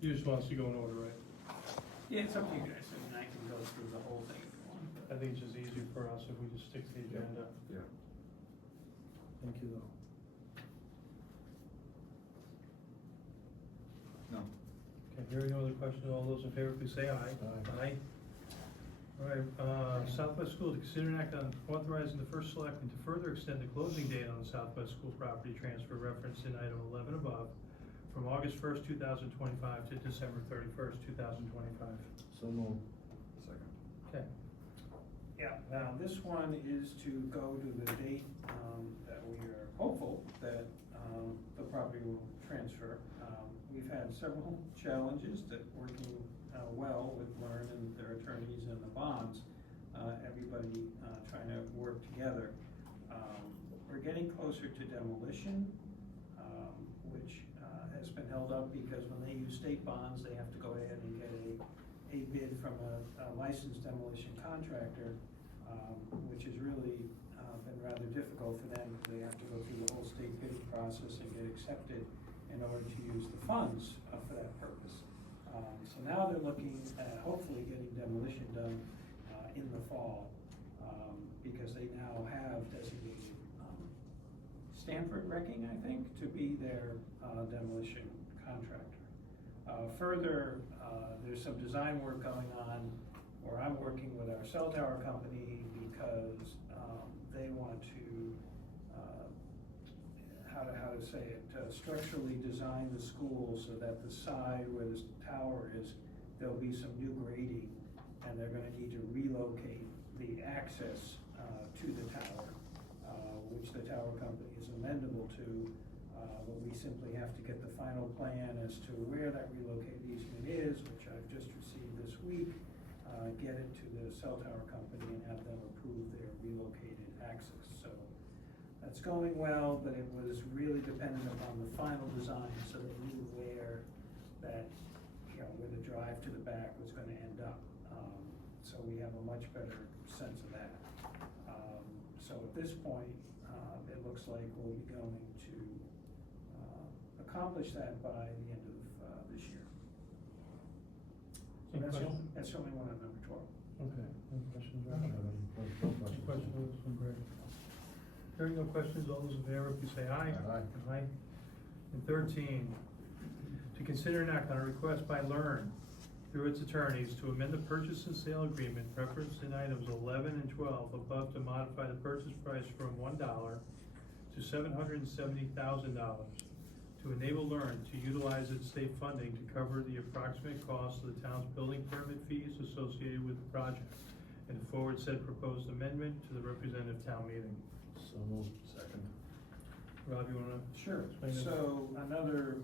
You just want us to go in order, right? Yeah, it's up to you guys. I mean, I can go through the whole thing if you want. I think it's just easier for us if we just stick to the agenda. Yeah. Thank you, though. No. Okay, hearing no other questions, all those in favor, please say aye. Aye. All right, Southwest School, to consider an act on authorizing the first selectman to further extend the closing date on the Southwest School property transfer referenced in item 11 above from August 1st, 2025 to December 31st, 2025. So moved. Second. Okay, Yeah, now this one is to go to the date that we are hopeful that the property will transfer. We've had several challenges that working well with Learn and their attorneys and the bonds, everybody trying to work together. We're getting closer to demolition, which has been held up because when they use state bonds, they have to go ahead and get a bid from a licensed demolition contractor, which has really been rather difficult for them because they have to go through the whole state bidding process and get accepted in order to use the funds for that purpose. So now they're looking at hopefully getting demolition done in the fall, because they now have designated Stanford Wrecking, I think, to be their demolition contractor. Further, there's some design work going on where I'm working with our cell tower company because they want to how to say it, structurally design the school so that the side where the tower is, there'll be some new grading, and they're gonna need to relocate the access to the tower, which the tower company is amendable to, but we simply have to get the final plan as to where that relocated easement is, which I've just received this week, get it to the cell tower company and have them approve their relocated access. So that's going well, but it was really dependent upon the final design, so they knew where that, where the drive to the back was gonna end up. So we have a much better sense of that. So at this point, it looks like we'll be going to accomplish that by the end of this year. So Any that's questions? that's only one of number 12. Okay, any questions, I don't Rich? have any Questions from Greg? Hearing no questions, all those in favor, please say aye. Aye. Aye. And 13, to consider an act on a request by Learn through its attorneys to amend the purchase and sale agreement referenced in items 11 and 12 above to modify the purchase price from $1 to $770,000 to enable Learn to utilize its state funding to cover the approximate cost of the town's building permit fees associated with the project, and to forward said proposed amendment to the representative town meeting. So moved. Second. Rob, you wanna? Sure. explain this? So another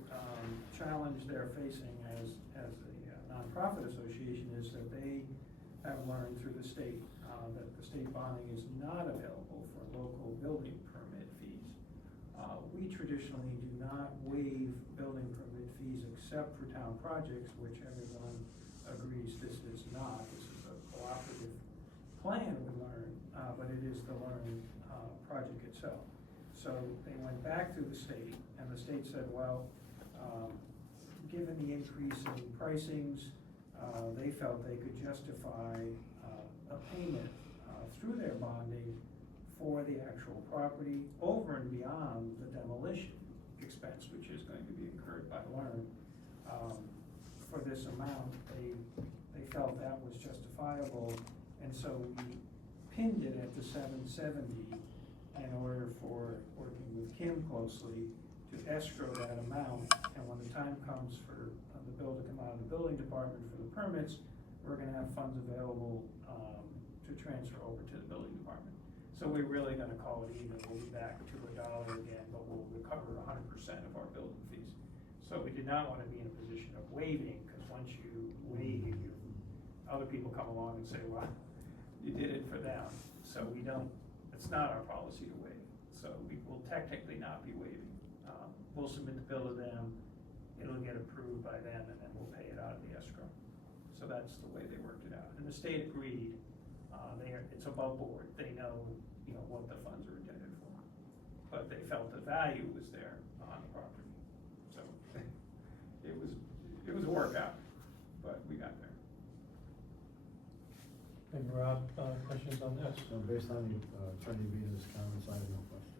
challenge they're facing as a nonprofit association is that they have learned through the state that the state bonding is not available for local building permit fees. We traditionally do not waive building permit fees except for town projects, which everyone agrees this is not. This is a cooperative plan with Learn, but it is the Learn project itself. So they went back to the state, and the state said, well, given the increase in pricings, they felt they could justify a payment through their bonding for the actual property over and beyond the demolition expense, which is going to be incurred by Learn. For this amount, they felt that was justifiable, and so we pinned it at the $770 in order for working with Kim closely to escrow that amount, and when the time comes for the bill to come out of the building department for the permits, we're gonna have funds available to transfer over to the building department. So we're really gonna call it even, we'll be back to $1 again, but we'll recover 100% of our building fees. So we did not wanna be in a position of waiving, because once you waive, other people come along and say, well, you did it for them. So we don't, it's not our policy to waive, so we will technically not be waiving. We'll submit the bill to them, it'll get approved by them, and then we'll pay it out of the escrow. So that's the way they worked it out, and the state agreed, it's above board, they know, what the funds are intended for. But they felt the value was there on the property, so it was a workout, but we got there. And Rob, questions on this? So based on the Attorney Vita's comments, I have no questions.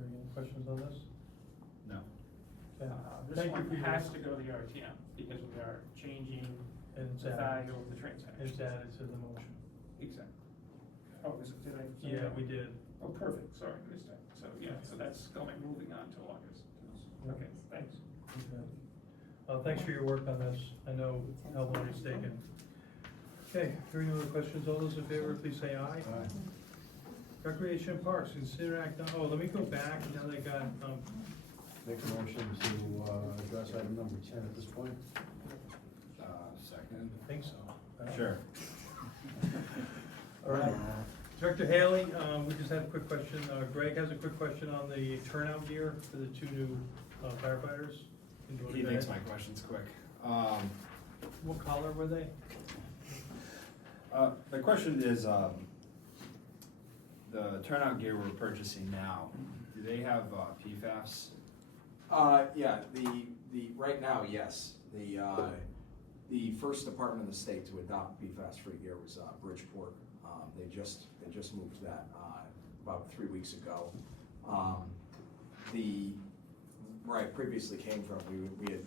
Any questions on this? No. Okay. This Thank you one for your- has to go to the RTM, because we are changing And it's the added, value of the transaction. it's added to the motion. Exactly. Oh, did I? Yeah, we did. Oh, perfect, sorry, I missed that. So, yeah, so that's moving on to August. Okay, thanks. Okay. Thanks for your work on this. I know how long it's taken. Okay, hearing no other questions, all those in favor, please say aye. Aye. Recreation and Parks, consider act, let me go back, now they got, Make a motion to address item number 10 at this point. Second. I think so. Sure. All right. Director Haley, we just had a quick question. Greg has a quick question on the turnout gear for the 2 new firefighters. Can you go He to thinks that? my question's quick. What color were they? The question is, the turnout gear we're purchasing now, do they have PFAS? Yeah, right now, yes. The first department in the state to adopt PFAS-free gear was Bridgeport. They just moved that about 3 weeks ago. Where I previously came from, we had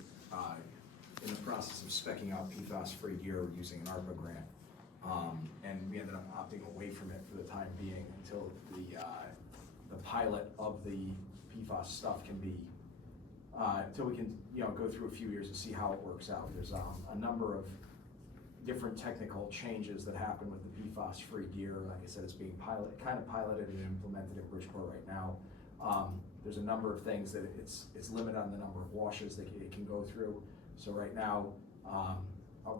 in the process of speccing out PFAS-free gear using an ARPA grant. And we ended up opting away from it for the time being until the pilot of the PFAS stuff can be, until we can, go through a few years and see how it works out. There's a number of different technical changes that happen with the PFAS-free gear. Like I said, it's being piloted and implemented in Bridgeport right now. There's a number of things that it's limited on the number of washes that it can go through. So right now,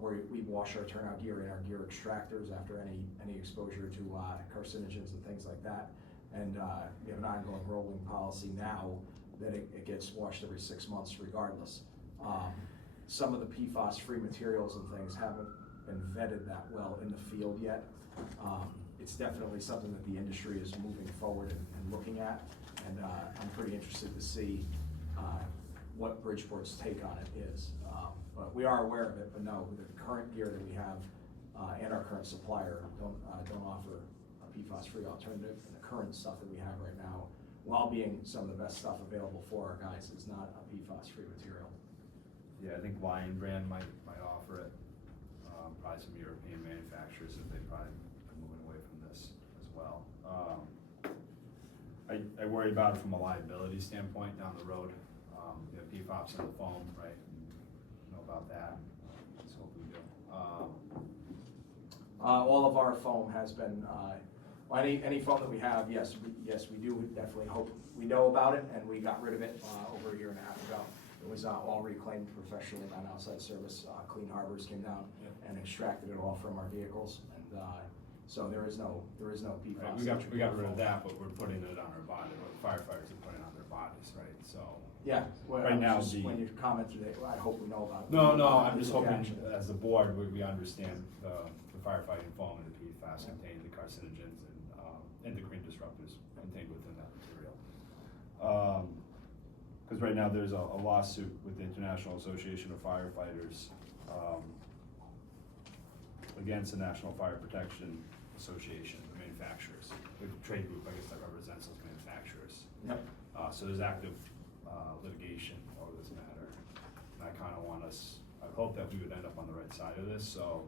we wash our turnout gear in our gear extractors after any exposure to carcinogens and things like that. And we have an ongoing rolling policy now that it gets washed every 6 months regardless. Some of the PFAS-free materials and things haven't been vetted that well in the field yet. It's definitely something that the industry is moving forward and looking at, and I'm pretty interested to see what Bridgeport's take on it is. But we are aware of it, but no, the current gear that we have and our current supplier don't offer a PFAS-free alternative, and the current stuff that we have right now, while being some of the best stuff available for our guys, is not a PFAS-free material. Yeah, I think Lion Brand might offer it. Probably some European manufacturers, if they probably are moving away from this as well. I worry about it from a liability standpoint down the road. You have PFAS in the foam, right? You know about that. Let's hope we do. All of our foam has been, any foam that we have, yes, we do definitely hope, we know about it, and we got rid of it over a year and a half ago. It was all reclaimed professionally by an outside service. Clean Harbors came down and extracted it all from our vehicles, and so there is no PFAS. Right, we got rid of that, but we're putting it on our body, or firefighters are putting it on their bodies, right? So. Yeah, well, Right now, when you commented, I hope we know about it. No, I'm just hoping, Action. as the board, we understand the firefighting foam and the PFAS contained, the carcinogens and endocrine disruptors contained within that material. Because right now there's a lawsuit with the International Association of Firefighters against the National Fire Protection Association, the manufacturers, the trade group, I guess, that represents those manufacturers. Yep. So there's active litigation over this matter. And I kind of want us, I hope that we would end up on the right side of this, so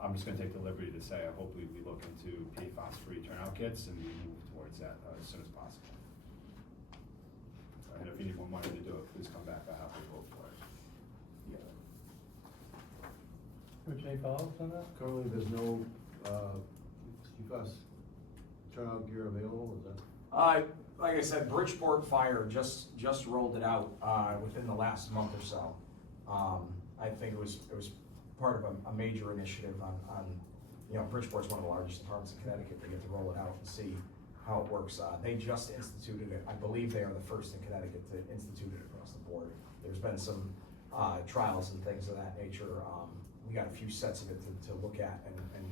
I'm just gonna take the liberty to say, I hope we look into PFAS-free turnout kits and we move towards that as soon as possible. And if anyone wanted to do it, please come back, I have to vote for it. Rich, any follow-ups on that? Currently, there's no PFAS child gear available, is that? Like I said, Bridgeport Fire just rolled it out, within the last month or so. I think it was part of a major initiative on, Bridgeport's one of the largest departments in Connecticut. They get to roll it out and see how it works. They just instituted it. I believe they are the first in Connecticut to institute it across the board. There's been some, trials and things of that nature. We got a few sets of it to look at and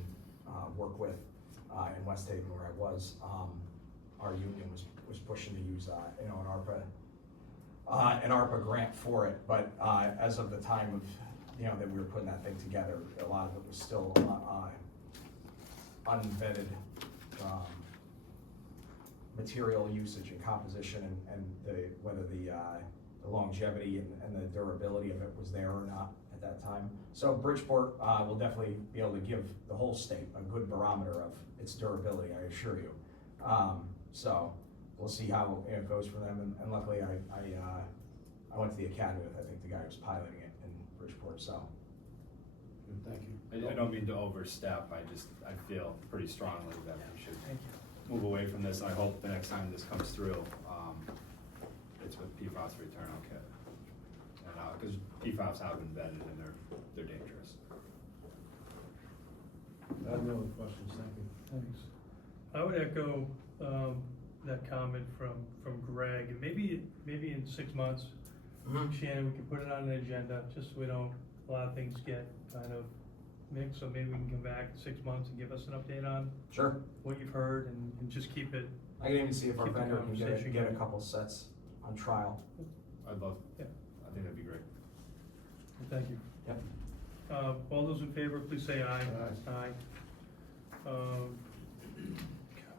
work with, in West Haven where I was. Our union was pushing to use, an ARPA grant for it, but, as of the time of, that we were putting that thing together, a lot of it was still, unvetted, material usage and composition and whether the longevity and the durability of it was there or not at that time. So Bridgeport, will definitely be able to give the whole state a good barometer of its durability, I assure you. So we'll see how it goes for them, and luckily I went to the academy with, I think, the guy who was piloting it in Bridgeport, so. Good, thank you. I don't mean to overstep, I feel pretty strongly that we should move away from this. I hope the next time this comes through, it's with PFAS return kit. And, cause PFAS have been vetted and they're dangerous. I have no other questions, thank you. Thanks. I would echo, that comment from Greg, and maybe in 6 months, Shannon, we can put it on an agenda, just so we don't, a lot of things get kind of mixed, so maybe we can come back in 6 months and give us an update on Sure. what you've heard, and just keep it. I can even see if our Keep the vendor can conversation get a going. couple sets on trial. I'd love, Yeah. I think that'd be great. Thank you. Yep. All those in favor, please say aye. Aye. Aye.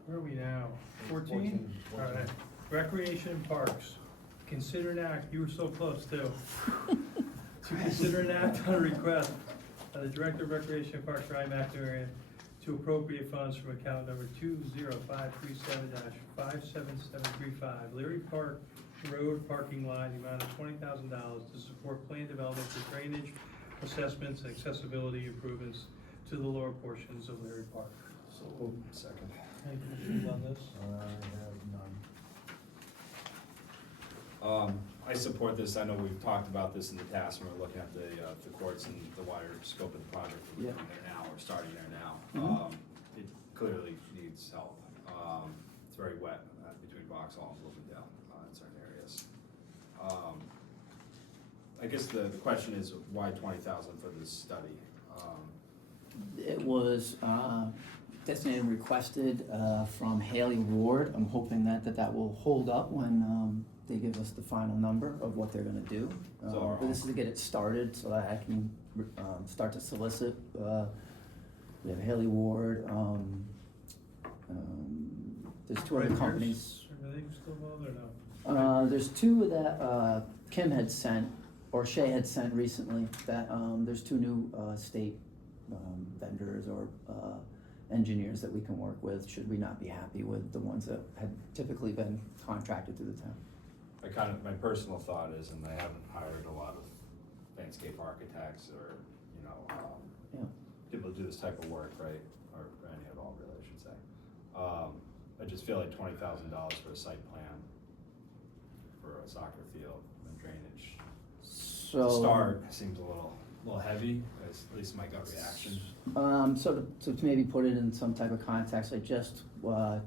Where are we now? 14? All right. Recreation and Parks. Consider an act, you were so close too. To consider an act on a request of the Director of Recreation and Parks, Ryan McNamara, to appropriate funds from account number 20537-57735, Leary Park Road Parking Lot, the amount of $20,000 to support planned development for drainage assessments and accessibility improvements to the lower portions of Leary Park. So, Second. Any questions on this? I have none. I support this. I know we've talked about this in the past when we're looking at the courts and the wider scope of the project. We're Yeah. doing there now, we're starting there now. Mhm. It clearly needs help. It's very wet between Vauxhall and Bloomingdale in certain areas. I guess the question is, why 20,000 for this study? It was designated and requested from Haley Ward. I'm hoping that will hold up when they give us the final number of what they're gonna do. So But this is to get it started so that I can start to solicit. We have Haley Ward, there's two other Right, companies. Are they still involved or no? There's two that Kim had sent, or Shay had sent recently, that there's two new state vendors or engineers that we can work with, should we not be happy with the ones that had typically been contracted through the town. My personal thought is, and they haven't hired a lot of landscape architects or, Yeah. people to do this type of work, right? Or any at all, really, I should say. I just feel like $20,000 for a site plan for a soccer field and drainage So. to start seems a little heavy, at least my gut reaction. So to maybe put it in some type of context, I just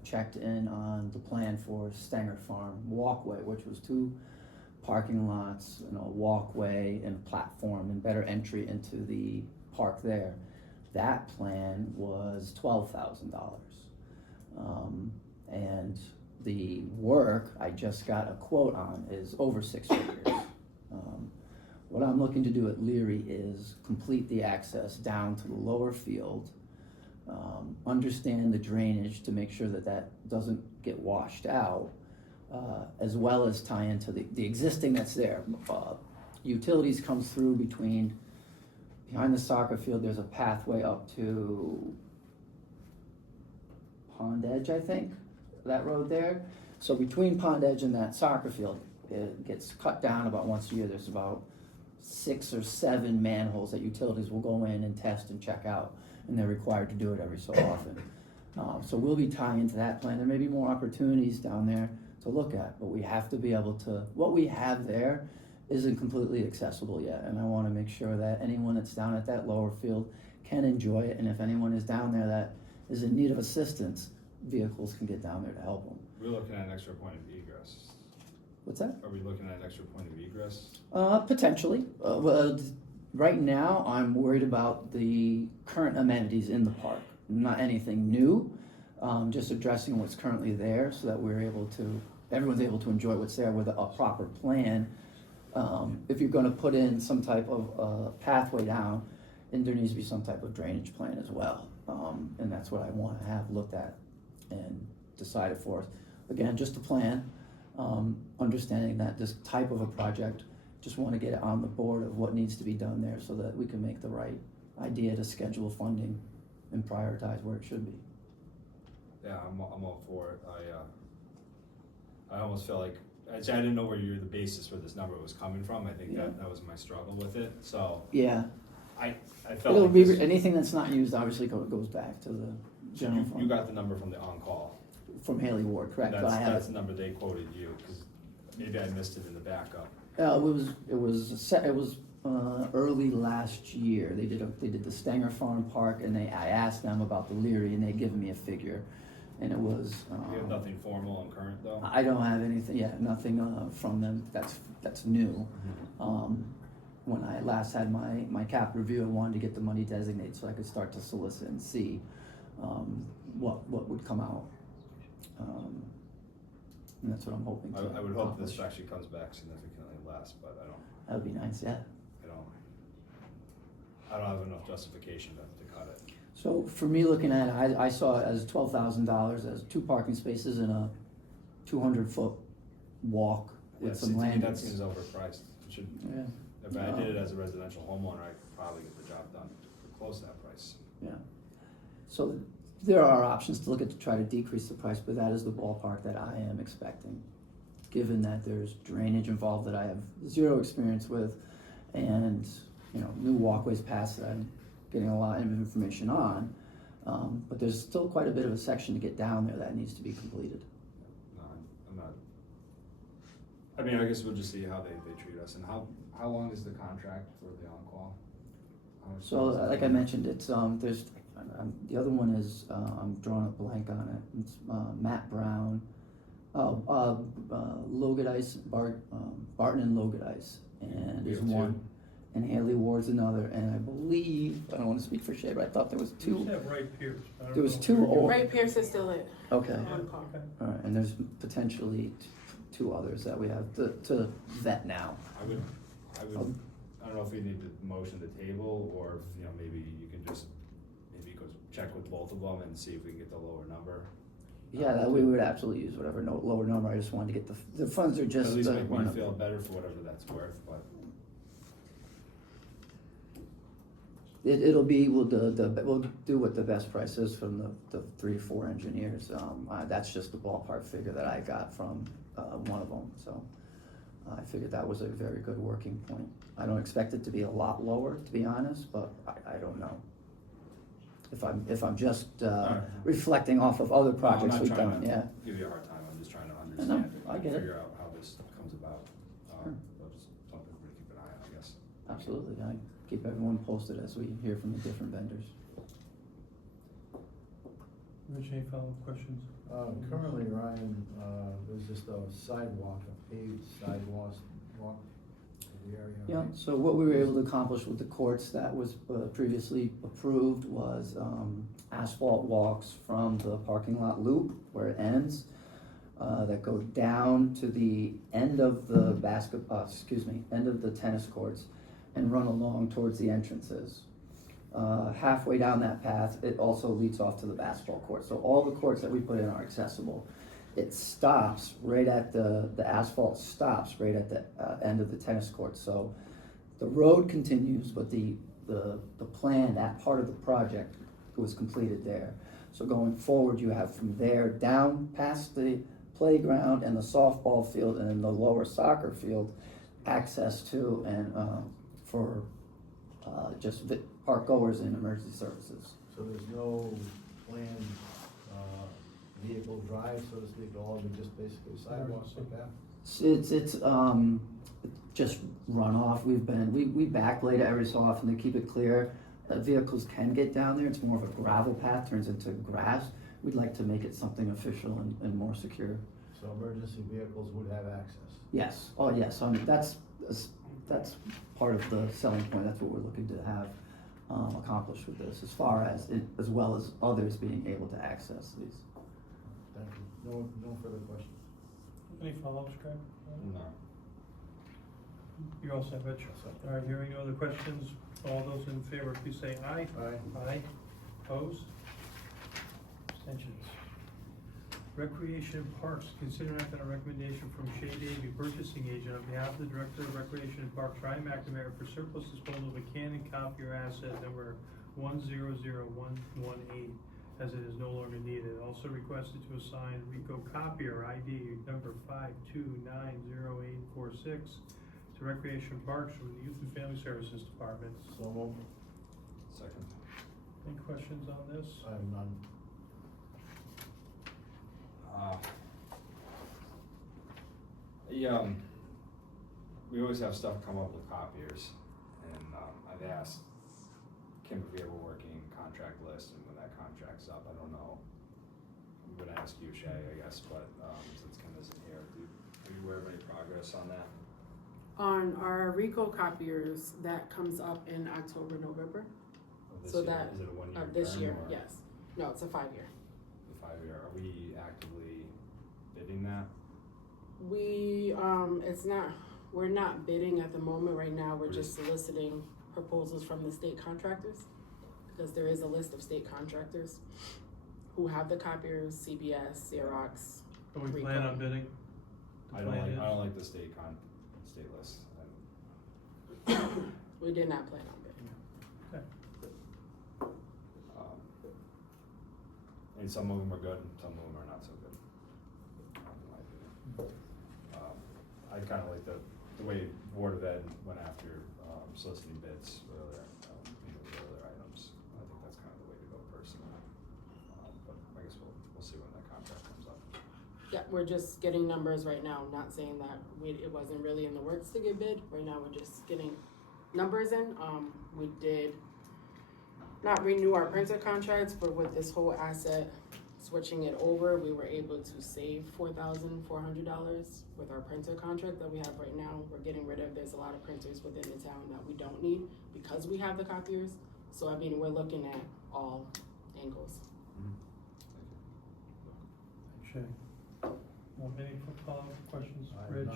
checked in on the plan for Stanger Farm walkway, which was 2 parking lots, walkway and platform and better entry into the park there. That plan was $12,000. And the work I just got a quote on is over 6 figures. What I'm looking to do at Leary is complete the access down to the lower field, understand the drainage to make sure that doesn't get washed out, as well as tie into the existing that's there. Utilities comes through behind the soccer field, there's a pathway up to Pond Edge, I think, that road there. So between Pond Edge and that soccer field, it gets cut down about once a year. There's about 6 or 7 manholes that utilities will go in and test and check out, and they're required to do it every so often. So we'll be tying into that plan. There may be more opportunities down there to look at, but we have to be able to, what we have there isn't completely accessible yet. And I wanna make sure that anyone that's down at that lower field can enjoy it. And if anyone is down there that is in need of assistance, vehicles can get down there to help them. We're looking at an extra point of egress. What's that? Are we looking at an extra point of egress? Potentially. Well, right now, I'm worried about the current amenities in the park, not anything new. Just addressing what's currently there so that everyone's able to enjoy what's there with a proper plan. If you're gonna put in some type of pathway down, then there needs to be some type of drainage plan as well. And that's what I wanna have looked at and decided for us. Again, just a plan, understanding that this type of a project, just wanna get it on the board of what needs to be done there so that we can make the right idea to schedule funding and prioritize where it should be. Yeah, I'm all for it. I almost felt like, I didn't know where the basis for this number was coming from. I think that was my struggle with it, so. Yeah, I felt it'll like be, this. anything that's not used obviously goes back to the So general you fund. got the number from the on-call. From Haley Ward, correct, but I have That's it. the number they quoted you, because maybe I missed it in the backup. It was early last year. They did the Stanger Farm Park, and I asked them about the Leary, and they given me a figure, and it was. You have nothing formal and current, though? I don't have anything. Yeah, nothing from them. That's new. When I last had my cap review, I wanted to get the money designated so I could start to solicit and see what would come out. And that's what I'm hoping to. I would hope accomplish. this actually comes back significantly less, but I don't. That would be nice, yeah. I don't have enough justification to cut it. So for me, looking at it, I saw it as $12,000 as 2 parking spaces and a 200-foot walk with some To me, that landings. seems overpriced. It should, Yeah, if I did it as a residential homeowner, I could probably get the job done for close to that price. yeah. So there are options to look at to try to decrease the price, but that is the ballpark that I am expecting. Given that there's drainage involved that I have zero experience with, and, new walkways past that I'm getting a lot of information on. But there's still quite a bit of a section to get down there that needs to be completed. No, I'm not. I mean, I guess we'll just see how they treat us, and how long is the contract for the on-call? How much So, time is it? like I mentioned, it's, there's, the other one is, I'm drawing a blank on it, it's, Matt Brown, Logadice, Barton and Logadice, and We there's have two. one, and Haley Ward's another, and I believe, I don't wanna speak for Shay, but I thought there was You two, just have Wright Pierce. I don't There was know two where you- or- Ray Pierce is still in. okay, Yeah, on call. okay. alright, and there's potentially two others that we have to vet now. I would, I don't know if we need the motion to table, or if, maybe you can just, maybe go check with both of them and see if we can get the lower number. Yeah, that we would absolutely use whatever lower number, I just wanted to get the funds are just. At least make one me of- feel better for whatever that's worth, but. It'll be, we'll do what the best price is from the 3 or 4 engineers. That's just the ballpark figure that I got from, one of them, so. I figured that was a very good working point. I don't expect it to be a lot lower, to be honest, but I don't know. If I'm just, Alright. reflecting off of other projects we've I'm not done, trying yeah. to give you a hard time, I'm just trying to No, understand it I and get it. figure out how this comes about. Sure. That's something to keep an eye on, I guess. Absolutely, I keep everyone posted as we hear from the different vendors. Rich, any follow-up questions? Currently, Ryan, there's just a sidewalk, a paved sidewalk, walk in the area. Yeah, right? so what we were able to accomplish with the courts that was previously approved was asphalt walks from the parking lot loop where it ends, that go down to the end of the end of the tennis courts and run along towards the entrances. Halfway down that path, it also leads off to the basketball court. So all the courts that we put in are accessible. It stops right at the asphalt stops right at the end of the tennis court. So the road continues, but the plan, that part of the project was completed there. So going forward, you have from there down past the playground and the softball field and then the lower soccer field, access to and for just park goers and emergency services. So there's no planned vehicle drive, so to speak, all of it just basically sidewalks like that? It's just runoff. We backblade it every so often to keep it clear. Vehicles can get down there. It's more of a gravel path, turns into grass. We'd like to make it something official and more secure. So emergency vehicles would have access? Yes, oh yes, that's part of the selling point. That's what we're looking to have accomplished with this, as far as as well as others being able to access these. Thank you. No further questions. Any follow-ups, Craig? No. You're all set, Rich? All right, hearing no other questions, all those in favor, please say aye. Aye. Aye. Opposed? Abstentions. Recreation and Parks, consider act on a recommendation from Shay Davy, purchasing agent, on behalf of the Director of Recreation and Parks, Ryan McNamara, for surplus disposal of a Canon copier asset number 100118, as it is no longer needed. Also requested to assign Rico copier ID number 5290846 to Recreation and Parks from the Youth and Family Services Department. So moved. Second. Any questions on this? I have none. We always have stuff come up with copiers, and, I've asked Kim if we have a working contract list, and when that contract's up, I don't know. I'm gonna ask you, Shay, I guess, but, since Kim isn't here, are you aware of any progress on that? On our Rico copiers, that comes up in October, November. Of this So year? that, Is it a one-year of this term, year, or yes. No, it's a 5-year. The 5-year, are we actively bidding that? We're not bidding at the moment. Right now, we're just soliciting proposals from the state contractors, because there is a list of state contractors who have the copiers, CBS, Xerox. Do we plan on bidding? The I don't plan like is? the state list. We did not plan on bidding. Okay. And some of them are good, and some of them are not so good, in my opinion. I kinda like the way Board of Ed went after, soliciting bids for other, other items. I think that's kind of the way to go personally. But I guess we'll see when that contract comes up. Yeah, we're just getting numbers right now, not saying that it wasn't really in the works to get bid. Right now, we're just getting numbers in. We did not renew our printer contracts, but with this whole asset, switching it over, we were able to save $4,400 with our printer contract that we have right now. We're getting rid of, there's a lot of printers within the town that we don't need because we have the copiers. So I mean, we're looking at all angles. Shay. Any follow-up questions, I have Rich?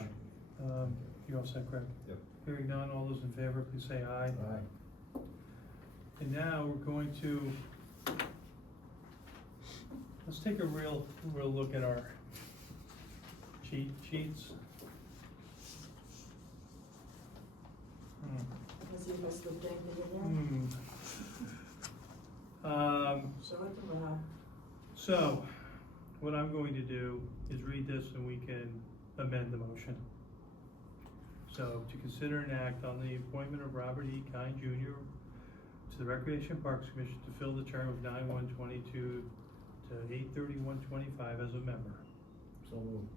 none. You all set, Craig? Yep. Hearing none, all those in favor, please say aye. Aye. And now we're going to, let's take a real look at our cheat sheets. Let's see if I slipped anything in there. Show it to Rob. So, what I'm going to do is read this and we can amend the motion. So, to consider an act on the appointment of Robert E. Kine Jr. to the Recreation Parks Commission to fill the term of 9/1/22 to 8/31/25 as a member. So moved.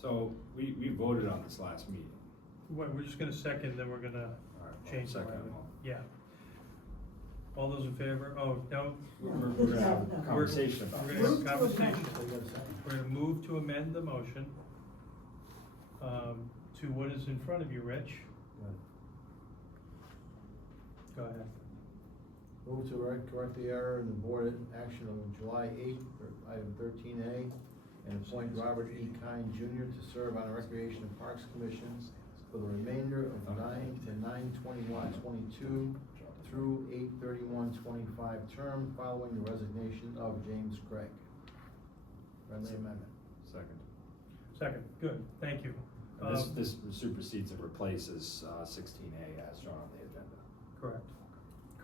So, we voted on this last meeting. We're just gonna second, then we're gonna All right, change the second. language. Yeah. All those in favor? Oh, no, We're gonna have a conversation about we're this. gonna have a conversation. So you got a second? We're gonna move to amend the motion, to what is in front of you, Rich. Good. Go ahead. Move to correct the error in the board action of July 8th, for item 13A, and appoint Robert E. Kine Jr. to serve on the Recreation and Parks Commission for the remainder of 9 to 9/21/22 through 8/31/25 term following the resignation of James Craig. Friendly amendment. Second. Second, good, thank you. And this supersedes and replaces 16A as shown on the agenda.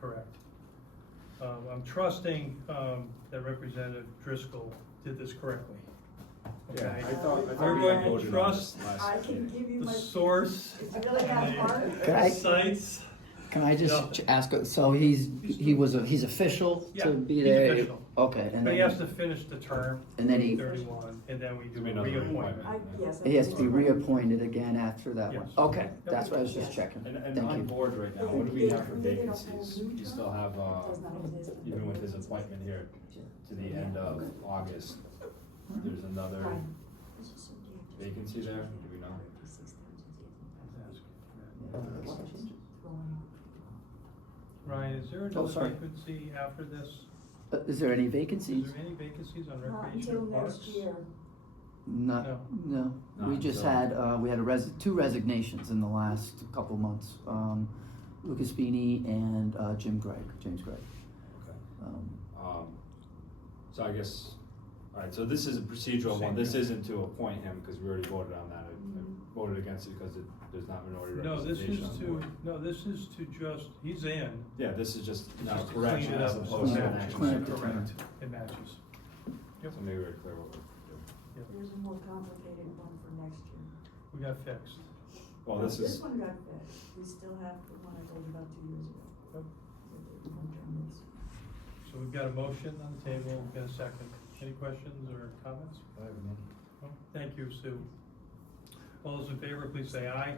Correct. I'm trusting, that Representative Driscoll did this correctly. Yeah, Okay? I thought We're we going had to voted on trust this last I can meeting. give you the my. source, It's really that hard. Could I- the sites, Can I just Yeah. ask, so he's official Yeah, to be he's there? official. Okay, and But he has to then, finish the term, and then he, 31, and then we do It'll be a another reappointment. appointment. he has to be reappointed again after that one? Yes. Okay, that's what I was just checking. And Thank on you. board right now, what do we have for vacancies? You still have, even with his appointment here to the end of August, there's another vacancy there, do we know? Ryan, is there Oh, another sorry. vacancy after this? Is there any Is vacancies? there any vacancies on Not recreation until or parks? next year. Not, No. no, we Not just until- had, we had two resignations in the last couple months. Lucas Beanie and, James Gregg. Okay. Um, So I guess, alright, so this is a procedural one, this isn't to appoint him, because we already voted on that, I voted against it because there's not minority No, this representation is on the to, board. no, this is to just, he's in. Yeah, this is just now Just to correction clean it as up, opposed to so an it action. Clean item. up the Correct, it matches. So maybe we're clear what we're doing. There's a more complicated one for next year. We got fixed. Well, this is, one got fixed. We still have the one I told you about 2 years ago. Yep. The one-term is- So we've got a motion on the table, we've got a second. Any questions or comments? I have none. No? Thank you, Sue. All those in favor, please say aye.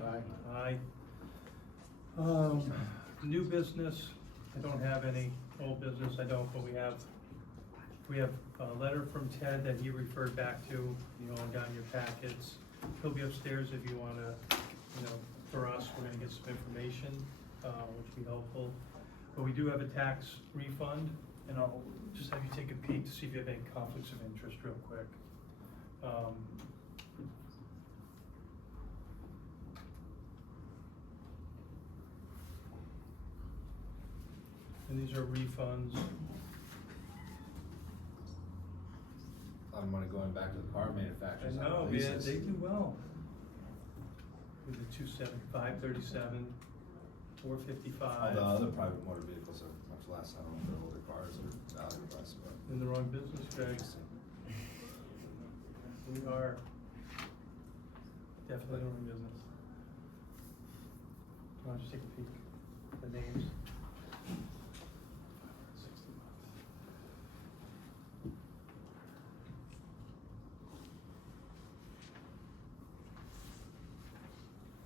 Aye. Aye. New business, I don't have any. Old business, I don't, but we have a letter from Ted that he referred back to, you all got in your packets. He'll be upstairs if you wanna, for us, we're gonna get some information, which will be helpful. But we do have a tax refund, and I'll just have you take a peek to see if you have any conflicts of interest real quick. And these are refunds. I'm money going back to the car manufacturers. I on know, man, leases. they do well. With the 275, 37, 455. The other private motor vehicles are much less, I don't know if they're older cars or value less, but. In the wrong business, Greg. We are definitely in the wrong business. Why don't you take a peek at the names? 60 bucks.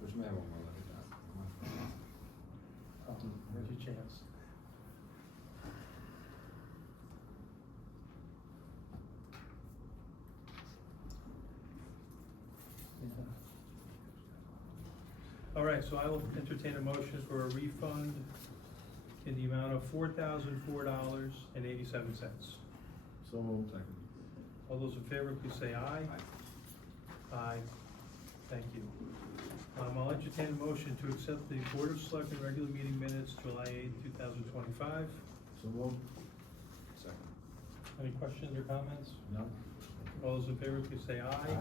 Which may have one more look at that. Where's your chance? All right, so I will entertain a motion for a refund in the amount of $4,004.87. So moved. All those in favor, please say aye. Aye. Thank you. I'll entertain a motion to accept the Board of Selectmen regular meeting minutes, July 8, 2025. So moved. Second. Any questions or comments? None. All those in favor, please say aye.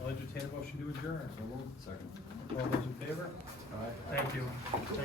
I'll entertain a motion to adjourn. So moved. Second. All those in favor? Aye. Thank you.